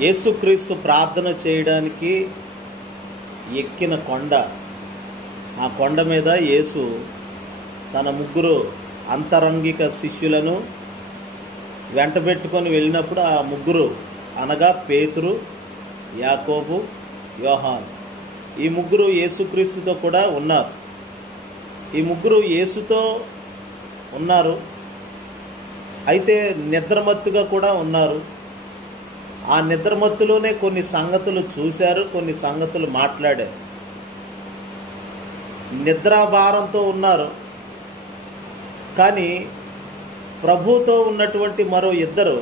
యేసుక్రీస్తు ప్రార్థన చేయడానికి ఎక్కిన కొండ, ఆ కొండ మీద యేసు తన ముగ్గురు అంతరంగిక శిష్యులను వెంటబెట్టుకొని వెళ్ళినప్పుడు ఆ ముగ్గురు అనగా పేతురు, యాకోబు, యోహాను, ఈ ముగ్గురు యేసుక్రీస్తుతో కూడా ఉన్నారు. ఈ ముగ్గురు యేసుతో ఉన్నారు, అయితే నిద్రమత్తుగా కూడా ఉన్నారు. ఆ నిద్రమత్తులోనే కొన్ని సంగతులు చూశారు, కొన్ని సంగతులు మాట్లాడారు. నిద్రాభారంతో ఉన్నారు, కానీ ప్రభుతో ఉన్నటువంటి మరో ఇద్దరు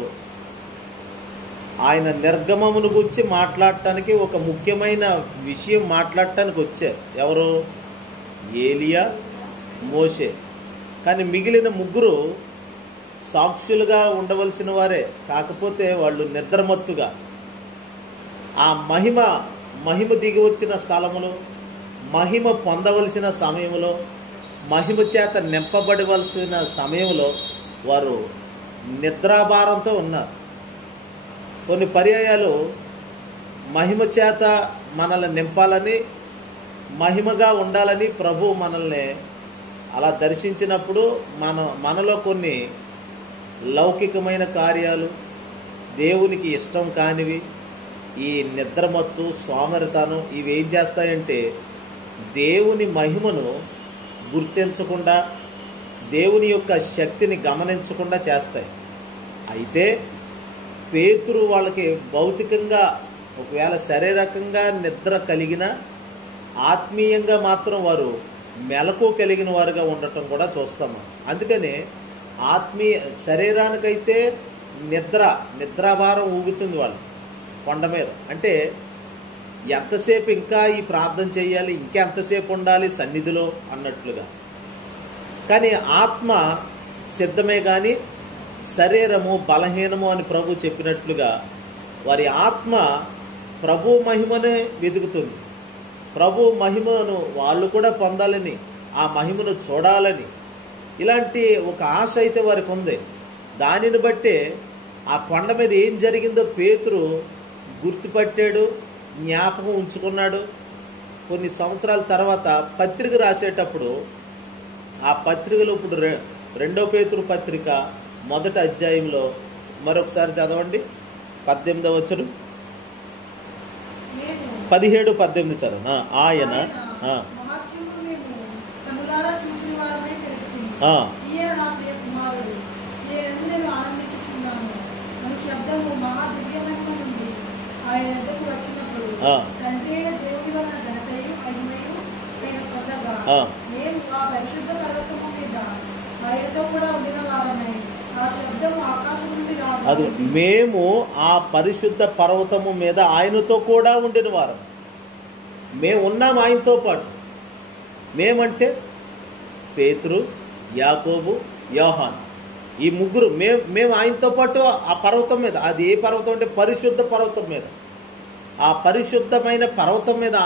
ఆయన నిర్గమమును గురించి మాట్లాడటానికి ఒక ముఖ్యమైన విషయం మాట్లాడటానికి వచ్చారు. ఎవరు? ఏలియా, మోషే. కానీ మిగిలిన ముగ్గురు సాక్షులుగా ఉండవలసిన వారే, కాకపోతే వాళ్ళు నిద్రమత్తుగా ఆ మహిమ దిగి వచ్చిన స్థలములో, మహిమ పొందవలసిన సమయంలో, మహిమ చేత నింపబడవలసిన సమయంలో వారు నిద్రాభారంతో ఉన్నారు. కొన్ని పర్యాయాలు మహిమ చేత మనల్ని నింపాలని, మహిమగా ఉండాలని ప్రభు మనల్ని అలా దర్శించినప్పుడు మనలో కొన్ని లౌకికమైన కార్యాలు, దేవునికి ఇష్టం కానివి, ఈ నిద్రమత్తు, సోమరితనం ఇవి ఏం చేస్తాయంటే దేవుని మహిమను గుర్తించకుండా, దేవుని యొక్క శక్తిని గమనించకుండా చేస్తాయి. అయితే పేతురు వాళ్ళకి భౌతికంగా ఒకవేళ శారీరకంగా నిద్ర కలిగిన, ఆత్మీయంగా మాత్రం వారు మెలకు కలిగిన వారుగా ఉండటం కూడా చూస్తాము. అందుకని శరీరానికైతే నిద్రాభారం ఊగుతుంది వాళ్ళు కొండ మీద. అంటే ఎంతసేపు ఇంకా ఈ ప్రార్థన చేయాలి, ఇంకెంతసేపు ఉండాలి సన్నిధిలో అన్నట్లుగా. కానీ ఆత్మ సిద్ధమే కానీ శరీరము బలహీనము అని ప్రభు చెప్పినట్లుగా వారి ఆత్మ ప్రభు మహిమనే వెతుకుతుంది. ప్రభు మహిమను వాళ్ళు కూడా పొందాలని, ఆ మహిమను చూడాలని, ఇలాంటి ఒక ఆశ అయితే వారికి ఉంది. దానిని బట్టే ఆ కొండ మీద ఏం జరిగిందో పేతురు గుర్తుపట్టాడు, జ్ఞాపకం ఉంచుకున్నాడు. కొన్ని సంవత్సరాల తర్వాత పత్రిక రాసేటప్పుడు ఆ పత్రికలో ఇప్పుడు 2వ పేతురు పత్రిక 1వ అధ్యాయంలో మరొకసారి చదవండి, 18వ వచనం, 17, 18 చదవండి. ఆయన అది మేము ఆ పరిశుద్ధ పర్వతము మీద ఆయనతో కూడా ఉండిన వారం. మేము ఉన్నాం ఆయనతో పాటు. మేమంటే పేతురు, యాకోబు, యోహాను, ఈ ముగ్గురు మేము ఆయనతో పాటు ఆ పర్వతం మీద. అది ఏ పర్వతం అంటే పరిశుద్ధ పర్వతం మీద. ఆ పరిశుద్ధమైన పర్వతం మీద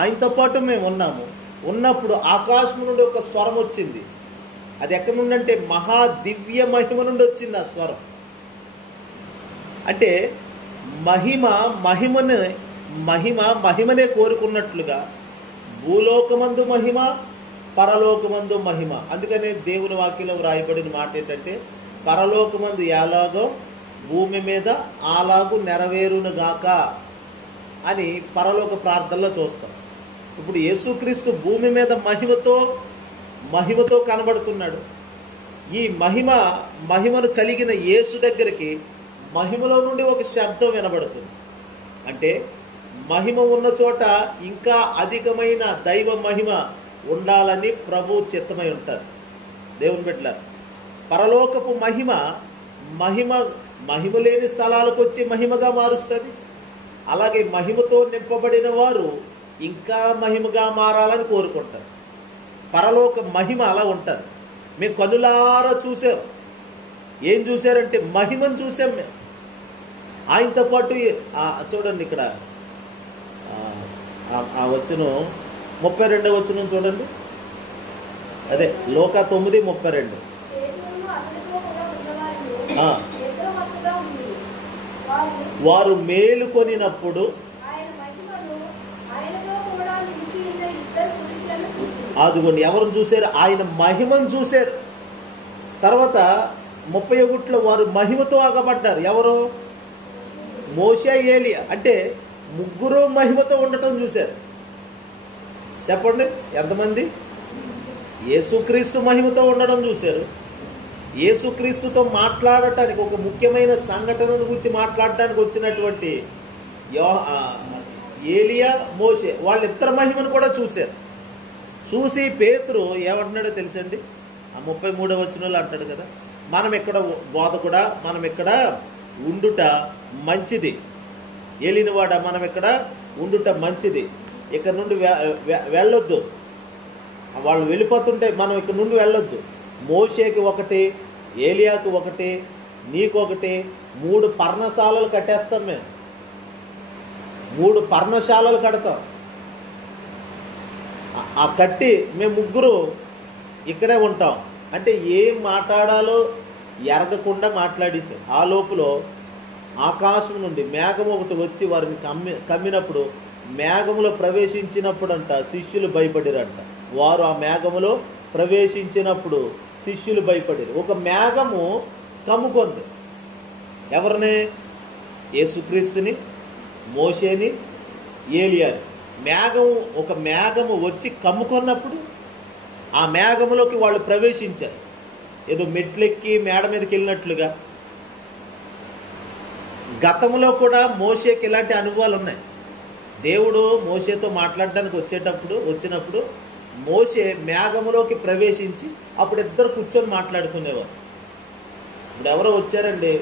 ఆయనతో పాటు మేము ఉన్నాము. ఉన్నప్పుడు ఆకాశం నుండి ఒక స్వరం వచ్చింది. అది ఎక్కడి నుండి అంటే మహాదివ్య మహిమ నుండి వచ్చింది ఆ స్వరం. అంటే మహిమనే కోరుకున్నట్లుగా భూలోకమందు మహిమ, పరలోకమందు మహిమ. అందుకనే దేవుని వాక్యంలో రాయబడిన మాట ఏంటంటే పరలోకమందు ఎలాగో భూమి మీద అలాగూ నెరవేరునుగాక అని పరలోక ప్రార్థనలో చూస్తాం. ఇప్పుడు యేసుక్రీస్తు భూమి మీద మహిమతో కనబడుతున్నాడు. ఈ మహిమను కలిగిన యేసు దగ్గరికి మహిమలో నుండి ఒక శబ్దం వినబడుతుంది. అంటే మహిమ ఉన్న చోట ఇంకా అధికమైన దైవ మహిమ ఉండాలని ప్రభు చిత్తమై ఉంటారు. దేవుని బిడ్డలారా, పరలోకపు మహిమ లేని స్థలాలకు వచ్చి మహిమగా మారుస్తుంది. అలాగే మహిమతో నింపబడిన వారు ఇంకా మహిమగా మారాలని కోరుకుంటారు. పరలోక మహిమ అలా ఉంటుంది. మేము కనులారా చూసాం. ఏం చూశారంటే మహిమను చూసాం మేము. ఆయనతో పాటు చూడండి ఇక్కడ ఆ వచనం 32వ వచనం చూడండి. అదే లోకా 9:32. వారు మేలుకొనినప్పుడు అదిగోండి ఎవరు చూశారు? ఆయన మహిమను చూశారు. తర్వాత 31లో వారు మహిమతో ఆగబడ్డారు. ఎవరు? మోషే, ఏలియా. అంటే ముగ్గురు మహిమతో ఉండటం చూశారు. చెప్పండి ఎంతమంది? యేసుక్రీస్తు మహిమతో ఉండడం చూశారు. యేసుక్రీస్తుతో మాట్లాడటానికి, ఒక ముఖ్యమైన సంఘటనను గురించి మాట్లాడటానికి వచ్చినటువంటి ఏలియా, మోషే వాళ్ళిద్దరు మహిమను కూడా చూశారు. చూసి పేతురు ఏమంటున్నాడో తెలుసండి? ఆ 33వ వచనంలో అంటాడు కదా, మనం ఇక్కడ బోధకుడా, మనం ఇక్కడ ఉండుట మంచిది. ఏలినవాడ, మనం ఇక్కడ ఉండుట మంచిది. ఇక్కడ నుండి వెళ్ళొద్దు. వాళ్ళు వెళ్ళిపోతుంటే మనం ఇక్కడ నుండి వెళ్ళొద్దు. మోషేకి ఒకటి, ఏలియాకి ఒకటి, నీకు ఒకటి, 3 పర్ణశాలలు కట్టేస్తాం. మేము 3 పర్ణశాలలు కడతాం. ఆ కట్టి మేము ముగ్గురు ఇక్కడే ఉంటాం అంటే ఏం మాట్లాడాలో ఎరగకుండా మాట్లాడేశాం. ఆ లోపల ఆకాశం నుండి మేఘం ఒకటి వచ్చి వారిని కమ్మినప్పుడు, మేఘములో ప్రవేశించినప్పుడు అంట శిష్యులు భయపడిరంట. వారు ఆ మేఘములో ప్రవేశించినప్పుడు శిష్యులు భయపడారు. ఒక మేఘము కమ్ముకుంది. ఎవరిని? యేసుక్రీస్తుని, మోషేని, ఏలియాని. ఒక మేఘము వచ్చి కమ్ముకున్నప్పుడు ఆ మేఘములోకి వాళ్ళు ప్రవేశించారు. ఏదో మెట్లెక్కి మేడ మీదకి వెళ్ళినట్లుగా. గతంలో కూడా మోషేకి ఇలాంటి అనుభవాలు ఉన్నాయి. దేవుడు మోషేతో మాట్లాడడానికి వచ్చినప్పుడు మోషే మేఘములోకి ప్రవేశించి అప్పుడు ఇద్దరు కూర్చొని మాట్లాడుకునేవారు. ఇప్పుడు ఎవరో వచ్చారండి,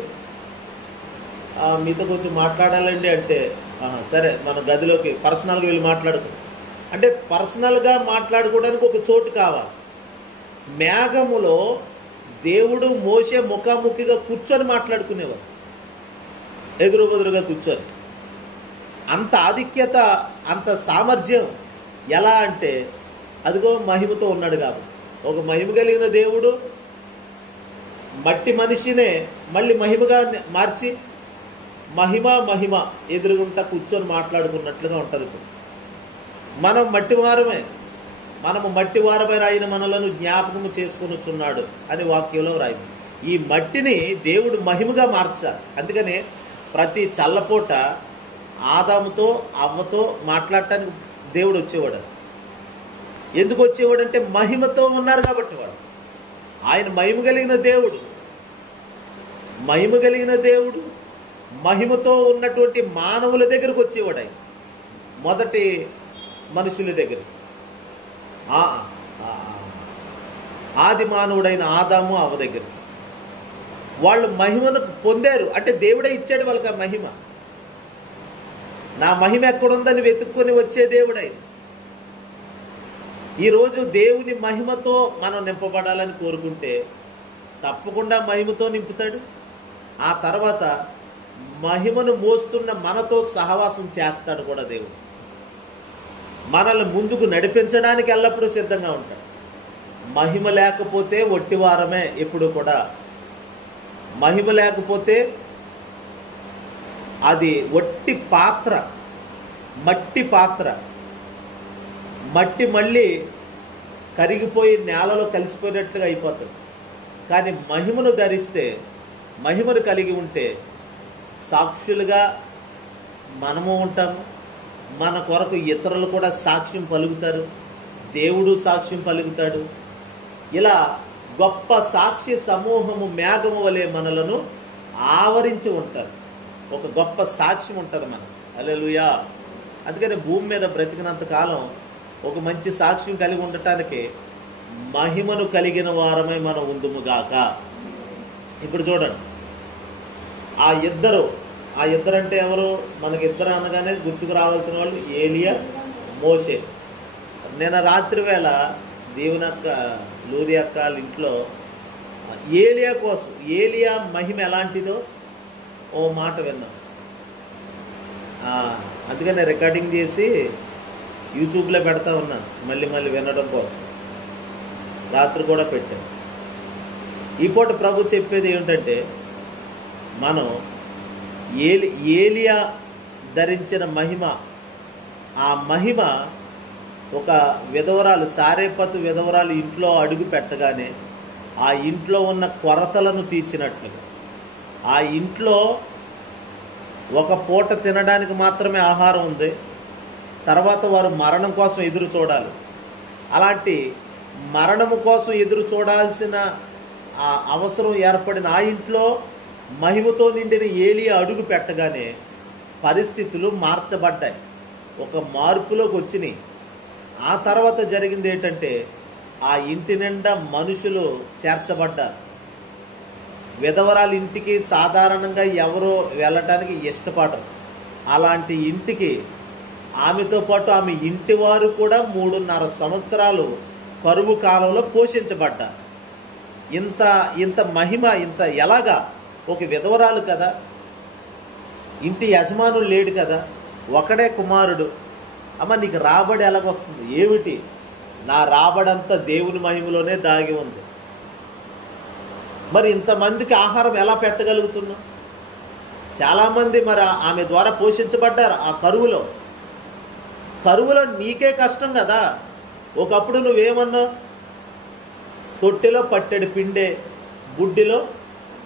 మీతో కొంచెం మాట్లాడాలండి అంటే, సరే మన గదిలోకి పర్సనల్గా వెళ్ళి మాట్లాడుకో అంటే, పర్సనల్గా మాట్లాడుకోవడానికి ఒక చోటు కావాలి. మేఘములో దేవుడు మోషే ముఖాముఖిగా కూర్చొని మాట్లాడుకునేవారు, ఎదురుబెదురుగా కూర్చొని. అంత ఆధిక్యత, అంత సామర్థ్యం. ఎలా అంటే అదిగో మహిమతో ఉన్నాడు కాబట్టి. ఒక మహిమ కలిగిన దేవుడు మట్టి మనిషినే మళ్ళీ మహిమగా మార్చి మహిమ ఎదురుగుంటా కూర్చొని మాట్లాడుకున్నట్లుగా ఉంటుంది. ఇప్పుడు మనం మట్టివారమే, మనము మట్టివారమైన ఆయన మనలను జ్ఞాపకము చేసుకొని వచ్చున్నాడు అని వాక్యంలో రాయి. ఈ మట్టిని దేవుడు మహిమగా మార్చాలి. అందుకనే ప్రతి చల్లపూట ఆదాముతో అవ్వతో మాట్లాడటానికి దేవుడు వచ్చేవాడు. ఎందుకు వచ్చేవాడు అంటే మహిమతో ఉన్నారు కాబట్టి. వాడు ఆయన మహిమ కలిగిన దేవుడు మహిమతో ఉన్నటువంటి మానవుల దగ్గరకు వచ్చేవాడు. ఆయన మొదటి మనుషుల దగ్గర, ఆది మానవుడైన ఆదాము అవ్వ దగ్గర వాళ్ళు మహిమను పొందారు. అంటే దేవుడే ఇచ్చాడు వాళ్ళకి ఆ మహిమ. నా మహిమ ఎక్కడుందని వెతుక్కొని వచ్చే దేవుడై. ఈరోజు దేవుని మహిమతో మనం నింపబడాలని కోరుకుంటే తప్పకుండా మహిమతో నింపుతాడు. ఆ తర్వాత మహిమను మోస్తున్న మనతో సహవాసం చేస్తాడు కూడా దేవుడు. మనల్ని ముందుకు నడిపించడానికి ఎల్లప్పుడూ సిద్ధంగా ఉంటాడు. మహిమ లేకపోతే ఒట్టివారమే. ఎప్పుడు కూడా మహిమ లేకపోతే అది ఒట్టి పాత్ర, మట్టి పాత్ర. మట్టి మళ్ళీ కరిగిపోయి నేలలో కలిసిపోయినట్లుగా అయిపోతుంది. కానీ మహిమను ధరిస్తే, మహిమను కలిగి ఉంటే సాక్షులుగా మనము ఉంటాము. మన కొరకు ఇతరులు కూడా సాక్ష్యం పలుకుతారు, దేవుడు సాక్ష్యం పలుకుతాడు. ఇలా గొప్ప సాక్షి సమూహము మేఘము వలె మనలను ఆవరించి ఉంటారు. ఒక గొప్ప సాక్ష్యం ఉంటుంది మనకు. హల్లెలూయా. అందుకని భూమి మీద బ్రతికినంత కాలం ఒక మంచి సాక్ష్యం కలిగి ఉండటానికి మహిమను కలిగిన వారమై మనం ఉందుముగాక. ఇప్పుడు చూడండి, ఆ ఇద్దరు అంటే ఎవరు? మనకి ఇద్దరు అనగానే గుర్తుకు రావాల్సిన వాళ్ళు ఏలియా, మోషే. నిన్న రాత్రి వేళ దేవునక్క లూది అక్క వాళ్ళ ఇంట్లో ఏలియా కోసం, ఏలియా మహిమ ఎలాంటిదో ఓ మాట విన్నాం. అందుకని రికార్డింగ్ చేసి యూట్యూబ్లో పెడతా ఉన్నాను, మళ్ళీ వినడం కోసం. రాత్రి కూడా పెట్టాను. ఈ పూట ప్రభు చెప్పేది ఏమిటంటే, మనం ఏలియా ధరించిన మహిమ, ఆ మహిమ ఒక విధవరాలు, సారేపతు విధవరాలు ఇంట్లో అడుగు పెట్టగానే ఆ ఇంట్లో ఉన్న కొరతలను తీర్చినట్లుగా, ఆ ఇంట్లో ఒక పూట తినడానికి మాత్రమే ఆహారం ఉంది, తర్వాత వారు మరణం కోసం ఎదురు చూడాలి. అలాంటి మరణము కోసం ఎదురు చూడాల్సిన ఆ అవసరం ఏర్పడిన ఆ ఇంట్లో మహిమతో నిండిన ఏలియా అడుగు పెట్టగానే పరిస్థితులు మార్చబడ్డాయి, ఒక మార్పులోకి వచ్చినాయి. ఆ తర్వాత జరిగింది ఏంటంటే ఆ ఇంటి నిండా మనుషులు చేర్చబడ్డారు. విధవరాలు ఇంటికి సాధారణంగా ఎవరో వెళ్ళటానికి ఇష్టపడరు. అలాంటి ఇంటికి ఆమెతో పాటు ఆమె ఇంటి వారు కూడా 3.5 సంవత్సరాలు కరువు కాలంలో పోషించబడ్డారు. ఇంత మహిమ, ఇంత ఎలాగా? ఒక విధవరాలు కదా, ఇంటి యజమానులు లేడు కదా, ఒకడే కుమారుడు. అమ్మ నీకు రాబడి ఎలాగొస్తుంది? ఏమిటి? నా రాబడంతా దేవుని మహిమలోనే దాగి ఉంది. మరి ఇంతమందికి ఆహారం ఎలా పెట్టగలుగుతున్నాం? చాలామంది మరి ఆమె ద్వారా పోషించబడ్డారు. ఆ కరువులో నీకే కష్టం కదా. ఒకప్పుడు నువ్వేమన్నావు? తొట్టెలో పట్టెడు పిండే, బుడ్డిలో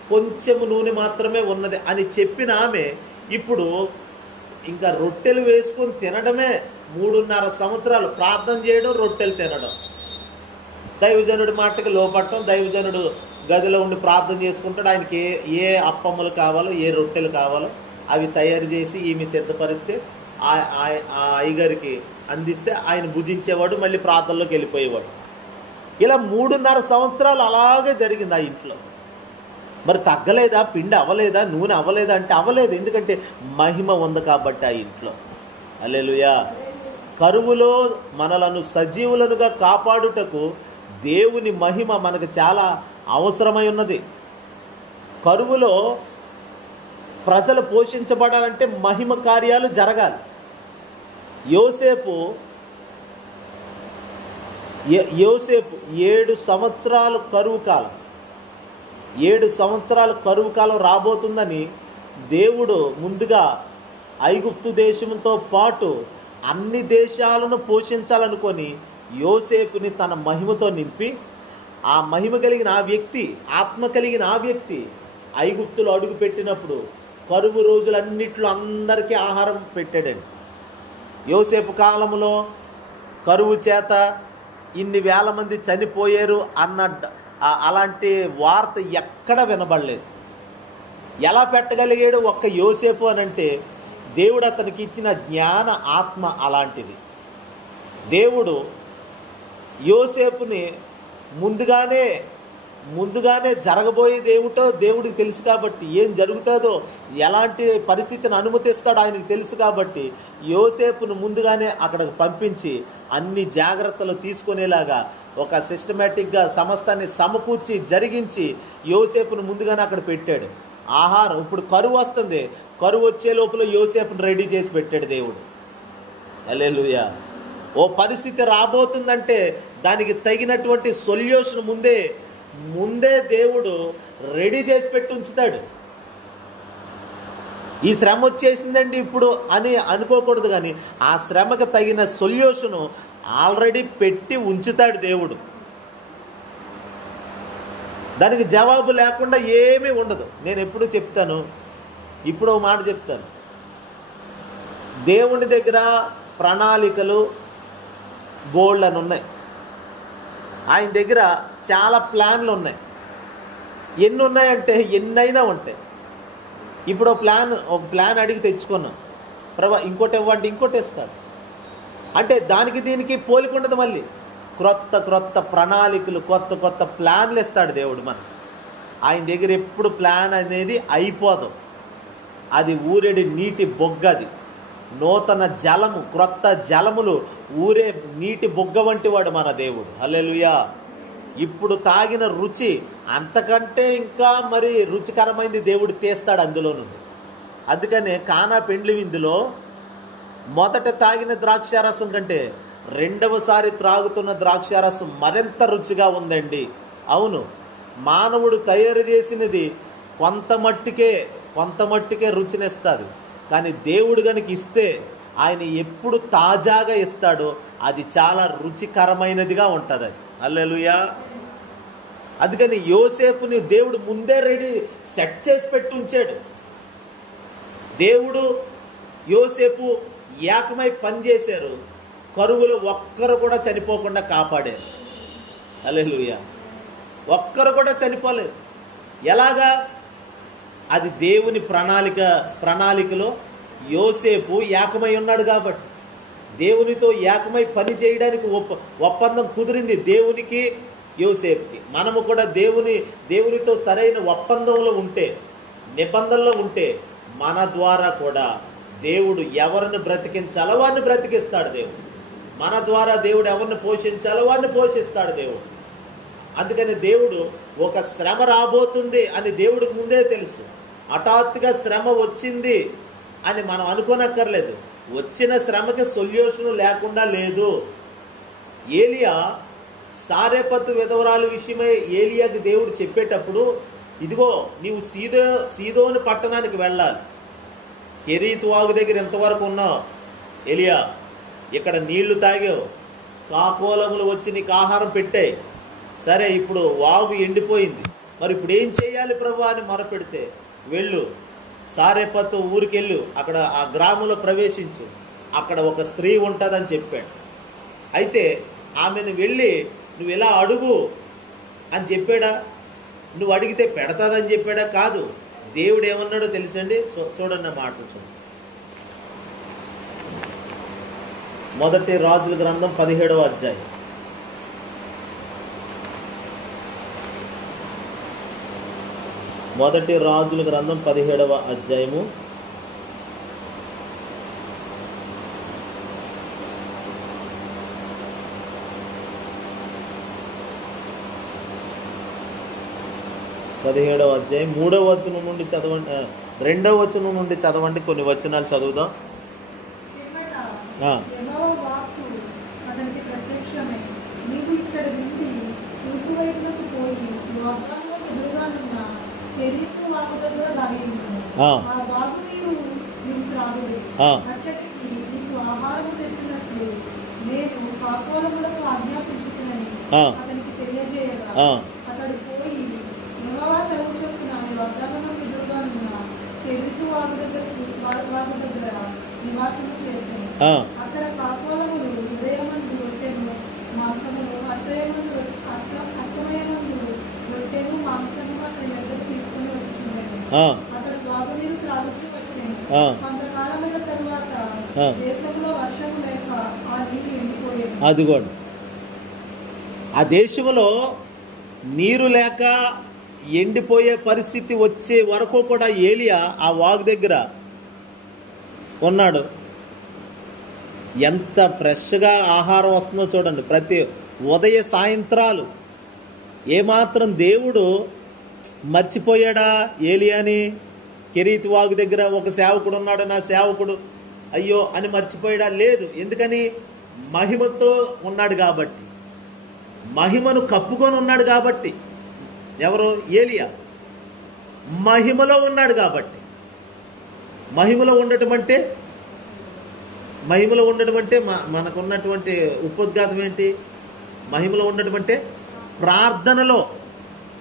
కొంచెము నూనె మాత్రమే ఉన్నది అని చెప్పిన ఆమె ఇప్పుడు ఇంకా రొట్టెలు వేసుకొని తినడమే 3.5 సంవత్సరాలు, ప్రార్థన చేయడం, రొట్టెలు తినడం, దైవజనుడి మాటకి లోపడటం. దైవజనుడు గదిలో ఉండి ప్రార్థన చేసుకుంటాడు. ఆయనకి ఏ అప్పమ్మలు కావాలో, ఏ రొట్టెలు కావాలో అవి తయారు చేసి ఈమె సిద్ధపరిస్తే ఆ అయ్యగారికి అందిస్తే ఆయన భుజించేవాడు, మళ్ళీ ప్రార్థనలోకి వెళ్ళిపోయేవాడు. ఇలా 3.5 సంవత్సరాలు అలాగే జరిగింది ఆ ఇంట్లో. మరి తగ్గలేదా? పిండి అవ్వలేదా? నూనె అవ్వలేదా అంటే అవ్వలేదు. ఎందుకంటే మహిమ ఉంది కాబట్టి ఆ ఇంట్లో. హల్లెలూయా. కరువులో మనలను సజీవులనుగా కాపాడుటకు దేవుని మహిమ మనకు చాలా అవసరమై ఉన్నది. కరువులో ప్రజలు పోషించబడాలంటే మహిమ కార్యాలు జరగాలి. యోసేపు 7 సంవత్సరాలు కరువు కాలం, 7 సంవత్సరాల కరువు కాలం రాబోతుందని దేవుడు ముందుగా ఐగుప్తు దేశంతో పాటు అన్ని దేశాలను పోషించాలనుకొని యోసేపుని తన మహిమతో నింపి, ఆ మహిమ కలిగిన ఆ వ్యక్తి, ఆత్మ కలిగిన ఆ వ్యక్తి ఐగుప్తులో అడుగు పెట్టినప్పుడు కరువు రోజులన్నిట్లో అందరికీ ఆహారం పెట్టాడండి. యోసేపు కాలంలో కరువు చేత ఇన్ని వేల మంది చనిపోయారు అన్న అలాంటి వార్త ఎక్కడ వినబడలేదు. ఎలా పెట్టగలిగాడు ఒక్క యోసేపు అనంటే దేవుడు అతనికి ఇచ్చిన జ్ఞాన ఆత్మ అలాంటిది. దేవుడు యోసేపుని ముందుగానే జరగబోయేది ఏమిటో దేవుడికి తెలుసు కాబట్టి, ఏం జరుగుతుందో, ఎలాంటి పరిస్థితిని అనుమతిస్తాడో ఆయనకు తెలుసు కాబట్టి యోసేపును ముందుగానే అక్కడికి పంపించి అన్ని జాగ్రత్తలు తీసుకునేలాగా ఒక సిస్టమేటిక్గా సమస్తాన్ని సమకూర్చి జరిగించి యోసేపును ముందుగానే అక్కడ పెట్టాడు. ఆహారం ఇప్పుడు కరువు వస్తుంది, కరువు వచ్చే లోపల యోసేపును రెడీ చేసి పెట్టాడు దేవుడు. హల్లెలూయా. ఓ పరిస్థితి రాబోతుందంటే దానికి తగినటువంటి సొల్యూషన్ ముందే దేవుడు రెడీ చేసి పెట్టి ఉంచుతాడు. ఈ శ్రమ వచ్చేసిందండి ఇప్పుడు అని అనుకోకూడదు, కానీ ఆ శ్రమకు తగిన సొల్యూషను ఆల్రెడీ పెట్టి ఉంచుతాడు దేవుడు. దానికి జవాబు లేకుండా ఏమీ ఉండదు. నేను ఎప్పుడు చెప్తాను, ఇప్పుడు ఒక మాట చెప్తాను. దేవుని దగ్గర ప్రణాళికలు గోల్డ్ అని ఉన్నాయి. ఆయన దగ్గర చాలా ప్లాన్లు ఉన్నాయి. ఎన్ని ఉన్నాయంటే ఎన్నైనా ఉంటాయి. ఇప్పుడు ఒక ప్లాన్ అడిగి తెచ్చుకున్నాం, ప్రభా ఇంకోటి ఇవ్వండి, ఇంకోటి ఇస్తాడు. అంటే దానికి దీనికి పోలిక ఉండదు. మళ్ళీ క్రొత్త ప్రణాళికలు, కొత్త ప్లాన్లు ఇస్తాడు దేవుడు మనకు. ఆయన దగ్గర ఎప్పుడు ప్లాన్ అనేది అయిపోదు. అది ఊరేడి నీటి బొగ్గది, నూతన జలము, క్రొత్త జలములు ఊరే నీటి బొగ్గ వంటి వాడు మన దేవుడు. హల్లెలూయా. ఇప్పుడు తాగిన రుచి అంతకంటే ఇంకా మరి రుచికరమైనది దేవుడు తీస్తాడు అందులో నుండి. అందుకనే కానా పెండ్లి విందులో మొదట తాగిన ద్రాక్షారసం కంటే రెండవసారి త్రాగుతున్న ద్రాక్షారసం మరింత రుచిగా ఉందండి. అవును, మానవుడు తయారు చేసినది కొంత మట్టుకే కొంత మట్టుకే రుచినిస్తుంది. కానీ దేవుడు కనుక ఇస్తే ఆయన ఎప్పుడు తాజాగా ఇస్తాడో అది చాలా రుచికరమైనదిగా ఉంటుంది. అది హల్లెలూయా. అందుకని యోసేపుని దేవుడు ముందే సెట్ చేసి పెట్టి ఉంచాడు. దేవుడు యోసేపు ఏకమై పనిచేశారు, కరువులు ఒక్కరు కూడా చనిపోకుండా కాపాడారు. హల్లెలూయా. ఒక్కరు కూడా చనిపోలేదు. ఎలాగా? అది దేవుని ప్రణాళికలో యోసేపు ఏకమై ఉన్నాడు కాబట్టి, దేవునితో ఏకమై పని చేయడానికి ఒప్పందం కుదిరింది దేవునికి, యోసేపుకి. మనము కూడా దేవునితో సరైన ఒప్పందంలో ఉంటే, నిబంధనలో ఉంటే, మన ద్వారా కూడా దేవుడు ఎవరిని బ్రతికించాలో వాడిని బ్రతికిస్తాడు దేవుడు. మన ద్వారా దేవుడు ఎవరిని పోషించాలో వాడిని పోషిస్తాడు దేవుడు. అందుకని దేవుడు ఒక శ్రమ రాబోతుంది అని దేవుడికి ముందే తెలుసు. హఠాత్తుగా శ్రమ వచ్చింది అని మనం అనుకోనక్కర్లేదు. వచ్చిన శ్రమకి సొల్యూషన్ లేకుండా లేదు. ఏలియా సారెపతు విధవరాలు విషయమై ఏలియాకి దేవుడు చెప్పేటప్పుడు, ఇదిగో నీవు సీదోను పట్టణానికి వెళ్ళాలి, కెరీతు వాగు దగ్గర ఎంతవరకు ఉన్నావు ఏలియా, ఇక్కడ నీళ్లు తాగావు, కాకోలములు వచ్చి నీకు ఆహారం పెట్టాయి, సరే ఇప్పుడు వాగు ఎండిపోయింది, మరి ఇప్పుడు ఏం చేయాలి ప్రభు అని మొరపెడితే, వెళ్ళు సారెపతు ఊరికెళ్ళు, అక్కడ ఆ గ్రామంలో ప్రవేశించు, అక్కడ ఒక స్త్రీ ఉంటుందని చెప్పాడు. అయితే ఆమెను వెళ్ళి నువ్వు ఇలా అడుగు అని చెప్పాడా? నువ్వు అడిగితే పెడతాదని చెప్పాడా? కాదు. దేవుడు ఏమన్నాడో తెలుసండి, చూడండి మాట చూడండి. మొదటి రాజుల గ్రంథం 17వ అధ్యాయం. మొదటి రాజుల గ్రంథం 17వ అధ్యాయము 17వ అధ్యాయం 3వ వచనం నుండి చదవండి, 2వ వచనం నుండి చదవండి. కొన్ని వచనాలు చదువుదాం. అదిగోండి, ఆ దేశంలో నీరు లేక ఎండిపోయే పరిస్థితి వచ్చే వరకు కూడా ఏలియా ఆ వాగు దగ్గర ఉన్నాడు. ఎంత ఫ్రెష్గా ఆహారం వస్తుందో చూడండి. ప్రతి ఉదయ సాయంత్రాలు ఏమాత్రం దేవుడు మర్చిపోయాడా ఏలియాని? కెరీతు వాగు దగ్గర ఒక సేవకుడు ఉన్నాడు, నా సేవకుడు అయ్యో అని మర్చిపోయాడా? లేదు. ఎందుకని? మహిమతో ఉన్నాడు కాబట్టి, మహిమను కప్పుకొని ఉన్నాడు కాబట్టి. ఎవరు? ఏలియా మహిమలో ఉన్నాడు కాబట్టి. మహిమలో ఉండటం అంటే మనకున్నటువంటి ఉపోద్ఘాతం ఏంటి? మహిమలో ఉండటం అంటే ప్రార్థనలో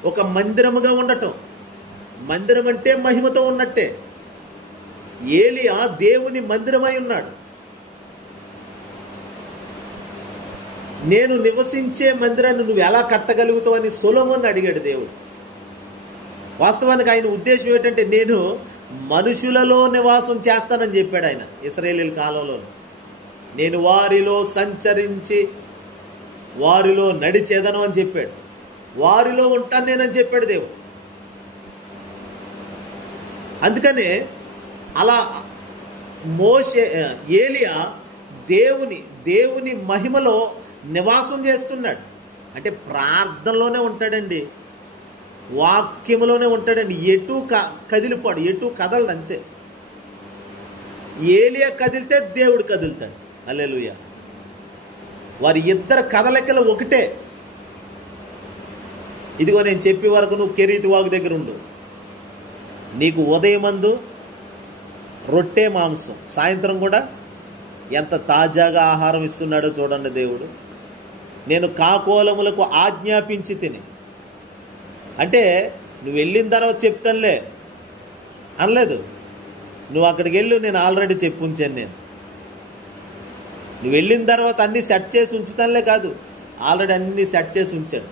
ఒక మందిరముగా ఉండటం. మందిరం అంటే మహిమతో ఉన్నట్టే. ఏలియా దేవుని మందిరమై ఉన్నాడు. నేను నివసించే మందిరాన్ని నువ్వు ఎలా కట్టగలుగుతావు అని సొలొమోను అడిగాడు దేవుడు. వాస్తవానికి ఆయన ఉద్దేశం ఏంటంటే, నేను మనుషులలో నివాసం చేస్తానని చెప్పాడు ఆయన. ఇశ్రాయేలీల కాలంలో నేను వారిలో సంచరించి వారిలో నడిచేదను అని చెప్పాడు. వారిలో ఉంటాను నేనని చెప్పాడు దేవుడు. అందుకనే అలా ఏలియా దేవుని మహిమలో నివాసం చేస్తున్నాడు. అంటే ప్రార్థనలోనే ఉంటాడండి, వాక్యములోనే ఉంటాడండి. ఎటు కదిలిపోడు, ఎటు కదలడు, అంతే. ఏలియా కదిలితే దేవుడు కదులుతాడు. హల్లెలూయా. వారి ఇద్దరు కదలికలు ఒకటే. ఇదిగో నేను చెప్పే వరకు నువ్వు కెరీతు వాగు దగ్గర ఉండు, నీకు ఉదయమందు రొట్టె మాంసం, సాయంత్రం కూడా ఎంత తాజాగా ఆహారం ఇస్తున్నాడో చూడండి దేవుడు. నేను కాకోలములకు ఆజ్ఞాపించి తిని, అంటే నువ్వు వెళ్ళిన తర్వాత చెప్తానులే అనలేదు. నువ్వు అక్కడికి వెళ్ళు, నేను ఆల్రెడీ చెప్పి ఉంచాను. నువ్వు వెళ్ళిన తర్వాత అన్నీ సెట్ చేసి ఉంచుతానులే కాదు, ఆల్రెడీ అన్నీ సెట్ చేసి ఉంచాడు.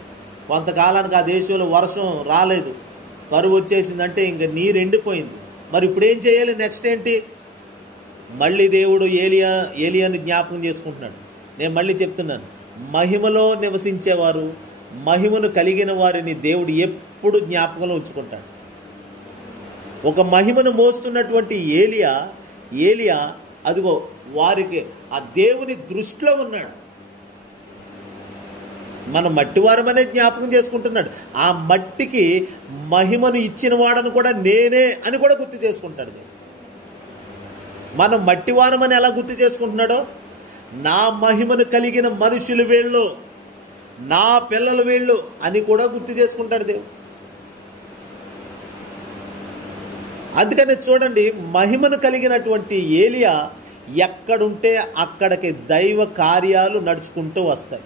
కొంతకాలానికి ఆ దేశంలో వర్షం రాలేదు, కరువు వచ్చేసిందంటే ఇంక నీరు ఎండిపోయింది. మరి ఇప్పుడు ఏం చేయాలి? నెక్స్ట్ ఏంటి? మళ్ళీ దేవుడు ఏలియాను జ్ఞాపకం చేసుకుంటున్నాడు. నేను మళ్ళీ చెప్తున్నాను, మహిమలో నివసించేవారు, మహిమను కలిగిన వారిని దేవుడు ఎప్పుడు జ్ఞాపకంలో ఉంచుకుంటాడు. ఒక మహిమను మోస్తున్నటువంటి ఏలియా అదిగో వారికి ఆ దేవుని దృష్టిలో ఉన్నాడు. మన మట్టివారమనే జ్ఞాపకం చేసుకుంటున్నాడు. ఆ మట్టికి మహిమను ఇచ్చిన వాడను కూడా నేనే అని కూడా గుర్తు చేసుకుంటాడు. మనం మట్టివారమని ఎలా గుర్తు చేసుకుంటున్నాడో, నా మహిమను కలిగిన మనుషులు వీళ్ళు, నా పిల్లలు వీళ్ళు అని కూడా గుర్తు చేసుకుంటాడు దేవుడు. అందుకని చూడండి, మహిమను కలిగినటువంటి ఏలియా ఎక్కడుంటే అక్కడికి దైవ కార్యాలు నడుచుకుంటూ వస్తాయి.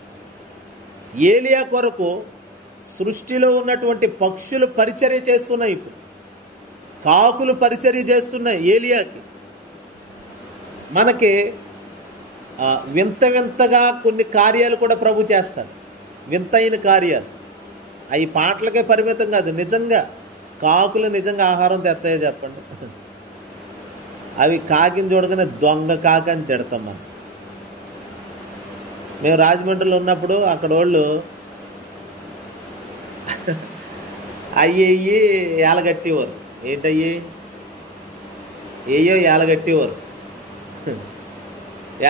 ఏలియా కొరకు సృష్టిలో ఉన్నటువంటి పక్షులు పరిచర్య చేస్తున్నాయి. ఇప్పుడు కాకులు పరిచర్య చేస్తున్నాయి ఏలియాకి. మనకి వింతగా కొన్ని కార్యాలు కూడా ప్రభు చేస్తాడు, వింతైన కార్యాలు. అవి పాటలకే పరిమితం కాదు, నిజంగా కాకులు నిజంగా ఆహారం తెస్తాయో చెప్పండి? అవి కాకిని చూడగానే దొంగ కాకి అని తిడతాం మనం. మేము రాజమండ్రిలో ఉన్నప్పుడు అక్కడ వాళ్ళు అయ్యి ఏలగట్టేవారు. ఏంటయ్యి? ఏయో ఏలగట్టేవారు.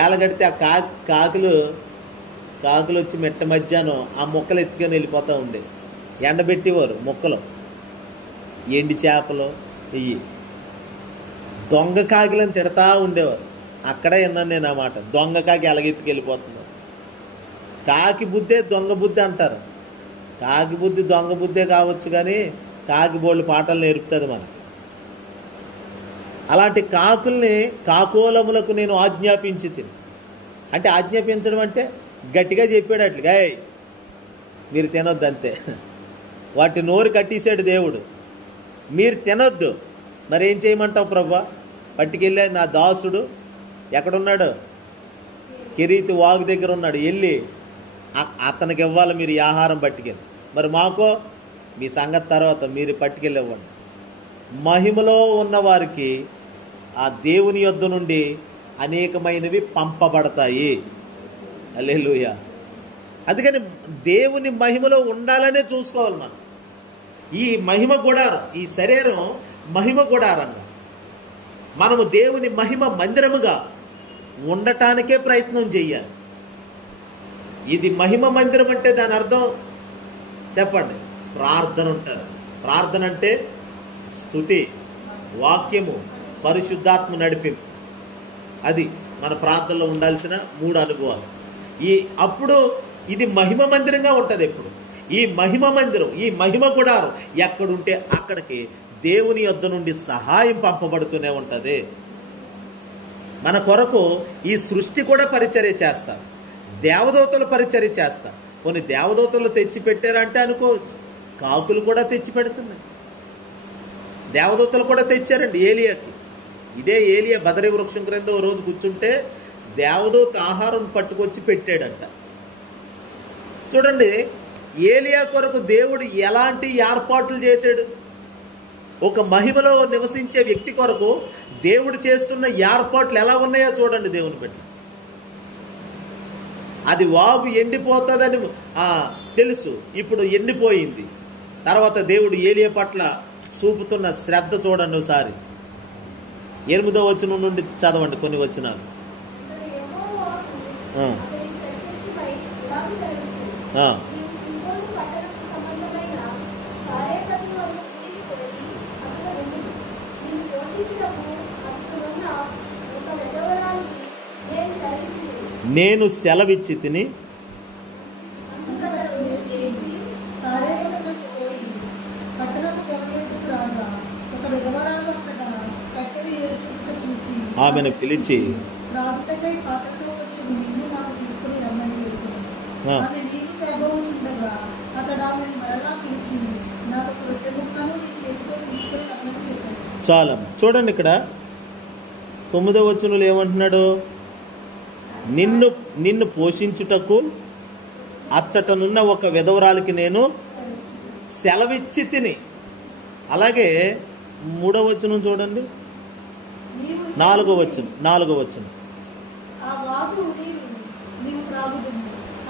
ఏలగడితే ఆ కాకులు వచ్చి మెట్ట మధ్యాహ్నం ఆ మొక్కలు ఎత్తుకొని వెళ్ళిపోతూ ఉండే. ఎండబెట్టేవారు మొక్కలు, ఎండి చేపలు ఇవి. దొంగ కాకిలను తిడతా ఉండేవారు. అక్కడే విన్నాను నేను ఆ మాట, దొంగ కాకి ఎలాగెత్తుకెళ్ళిపోతుంది. కాకి బుద్ధే దొంగ బుద్ధి అంటారు. కాకి బుద్ధి దొంగ బుద్ధే కావచ్చు, కానీ కాకి బోళ్ళు పాటలు నేర్పుతుంది మనకి. అలాంటి కాకోలములకు నేను ఆజ్ఞాపించి తిని, అంటే ఆజ్ఞాపించడం అంటే గట్టిగా చెప్పాడు అట్లుగా, మీరు తినొద్దు అంతే. వాటి నోరు కట్టేశాడు దేవుడు, మీరు తినొద్దు. మరి ఏం చేయమంటావు ప్రభా? పట్టుకెళ్ళే నా దాసుడు ఎక్కడున్నాడు? కెరీతి వాగు దగ్గర ఉన్నాడు. వెళ్ళి అతనికి ఇవ్వాలి మీరు ఈ ఆహారం పట్టుకెళ్ళి. మరి మాకో మీ సంగతి తర్వాత, మీరు పట్టుకెళ్ళి ఇవ్వండి. మహిమలో ఉన్నవారికి ఆ దేవుని యొద్ద నుండి అనేకమైనవి పంపబడతాయి. హల్లెలూయా. అందుకని దేవుని మహిమలో ఉండాలనే చూసుకోవాలి మనం. ఈ మహిమ గుడారం, ఈ శరీరం మహిమ గుడారంగా, మనము దేవుని మహిమ మందిరముగా ఉండటానికే ప్రయత్నం చేయాలి. ఇది మహిమ మందిరం అంటే దాని అర్థం చెప్పండి. ప్రార్థన ఉంటుంది. ప్రార్థన అంటే స్తుతి, వాక్యము, పరిశుద్ధాత్మ నడిపింపు. అది మన ప్రార్థనలో ఉండాల్సిన 3 అనుభవాలు. అప్పుడు ఇది మహిమ మందిరంగా ఉంటుంది. ఎప్పుడు ఈ మహిమ మందిరం, ఈ మహిమ గుడారం ఎక్కడుంటే అక్కడికి దేవుని యొద్ద నుండి సహాయం పంపబడుతూనే ఉంటుంది. మన కొరకు ఈ సృష్టి కూడా పరిచర్య చేస్తారు, దేవదూతలు పరిచర్య చేస్తారు. కొన్ని దేవదూతలు తెచ్చి పెట్టారంటే అనుకోవచ్చు, కాకులు కూడా తెచ్చి పెడుతున్నాయి. దేవదూతలు కూడా తెచ్చారండి ఏలియాకి. ఇదే ఏలియా బదరీ వృక్షం క్రింద ఓ రోజు కూర్చుంటే దేవదూత ఆహారం పట్టుకొచ్చి పెట్టాడంట. చూడండి, ఏలియా కొరకు దేవుడు ఎలాంటి ఏర్పాట్లు చేశాడు. ఒక మహిమలో నివసించే వ్యక్తి కొరకు దేవుడు చేస్తున్న ఏర్పాట్లు ఎలా ఉన్నాయో చూడండి. దేవుని పెట్టి అది వాగు ఎండిపోతుందని తెలుసు, ఇప్పుడు ఎండిపోయింది. తర్వాత దేవుడు ఏలియా పట్ల చూపుతున్న శ్రద్ధ చూడండి ఒకసారి. 8వ వచనం నుండి చదవండి కొన్ని వచనాలు. నేను సెలవిచ్చి తిని ఆమెను పిలిచి రాజుటకై పాత్రతో వచ్చిన నిన్ను నాకు తీసుకుని రమ్మని వేడుకున్నాను. ఆమె నీరు తేబోచుండగా అతడు ఆమెను మరలా పిలిచింది. నాకు ఒక రొట్టె ముక్కను నీ చేతితో తీసుకుని రమ్మని చెప్పాను. చాలా చూడండి, ఇక్కడ 9వ వచనంలో ఏమంటున్నాడు? నిన్ను నిన్ను పోషించుటకు అచ్చటనున్న ఒక విధవరాలికి నేను సెలవిచ్చి తిని. అలాగే 3వ వచనం చూడండి, 4వ వచనం. ఆ వాగు నీవు త్రాగుదుము.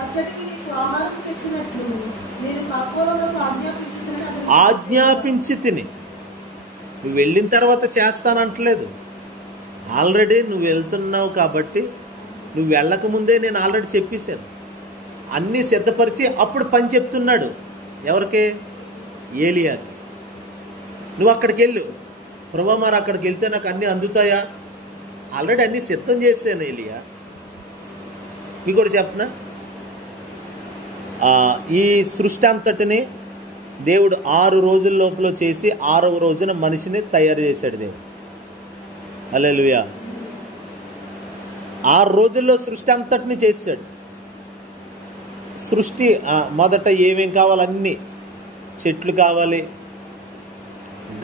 అచ్చటికి నీకు ఆహారం తెచ్చినట్లు నేను కాకోలకు ఆజ్ఞాపించి తిని. నువ్వు వెళ్ళిన తర్వాత చేస్తానంటలేదు. ఆల్రెడీ నువ్వు వెళ్తున్నావు కాబట్టి, నువ్వు వెళ్ళకముందే నేను ఆల్రెడీ చెప్పేశాను. అన్నీ సిద్ధపరిచి అప్పుడు పని చెప్తున్నాడు. ఎవరికి? ఏలియాకి. నువ్వు అక్కడికి వెళ్ళు. ప్రభా మరి అక్కడికి వెళ్తే నాకు అన్నీ అందుతాయా? ఆల్రెడీ అన్నీ సిద్ధం చేశాను ఏలియా. మీకు కూడా చెప్పనా, ఈ సృష్టి అంతటిని దేవుడు 6 రోజుల లోపల చేసి 6వ రోజున మనిషిని తయారు చేశాడు దేవుడు. హల్లెలూయా. 6 రోజుల్లో సృష్టి అంతటిని చేశాడు. సృష్టి మొదట ఏమేం కావాలన్నీ, చెట్లు కావాలి,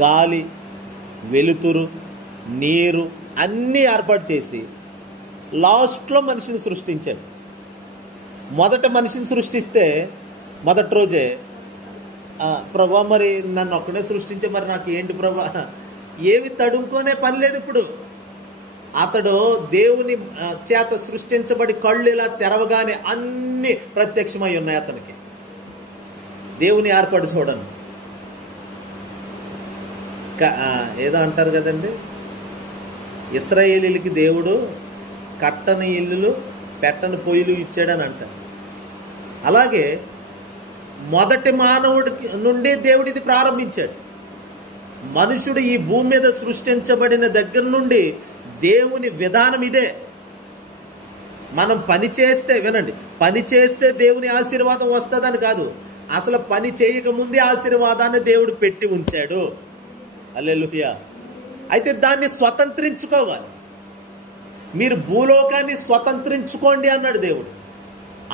గాలి, వెలుతురు, నీరు అన్నీ ఏర్పాటు చేసి లాస్ట్లో మనిషిని సృష్టించాడు. మొదట మనిషిని సృష్టిస్తే మొదటి రోజే ప్రభా మరి నన్ను ఒక్కడే సృష్టించే, మరి నాకు ఏంటి ప్రభా? ఏమి తడుముకోనే పని లేదు. ఇప్పుడు అతడు దేవుని చేత సృష్టించబడి కళ్ళు ఇలా తెరవగానే అన్నీ ప్రత్యక్షమై ఉన్నాయి అతనికి. దేవుని ఏర్పాటు చూడండి. ఏదో అంటారు కదండి, ఇశ్రాయేలీలకి దేవుడు కట్టని ఇల్లులు పెట్టని పొయ్యిలు ఇచ్చాడని అంటారు. అలాగే మొదటి మానవుడికి నుండి దేవుడు ఇది ప్రారంభించాడు. మనుషుడు ఈ భూమి మీద సృష్టించబడిన దగ్గర నుండి దేవుని విధానం ఇదే. మనం పని చేస్తే, వినండి, పని చేస్తే దేవుని ఆశీర్వాదం వస్తుందని కాదు, అసలు పని చేయకముందే ఆశీర్వాదాన్ని దేవుడు పెట్టి ఉంచాడు. హల్లెలూయా. అయితే దాన్ని స్వతంత్రించుకోవాలి. మీరు భూలోకాన్ని స్వతంత్రించుకోండి అన్నాడు దేవుడు.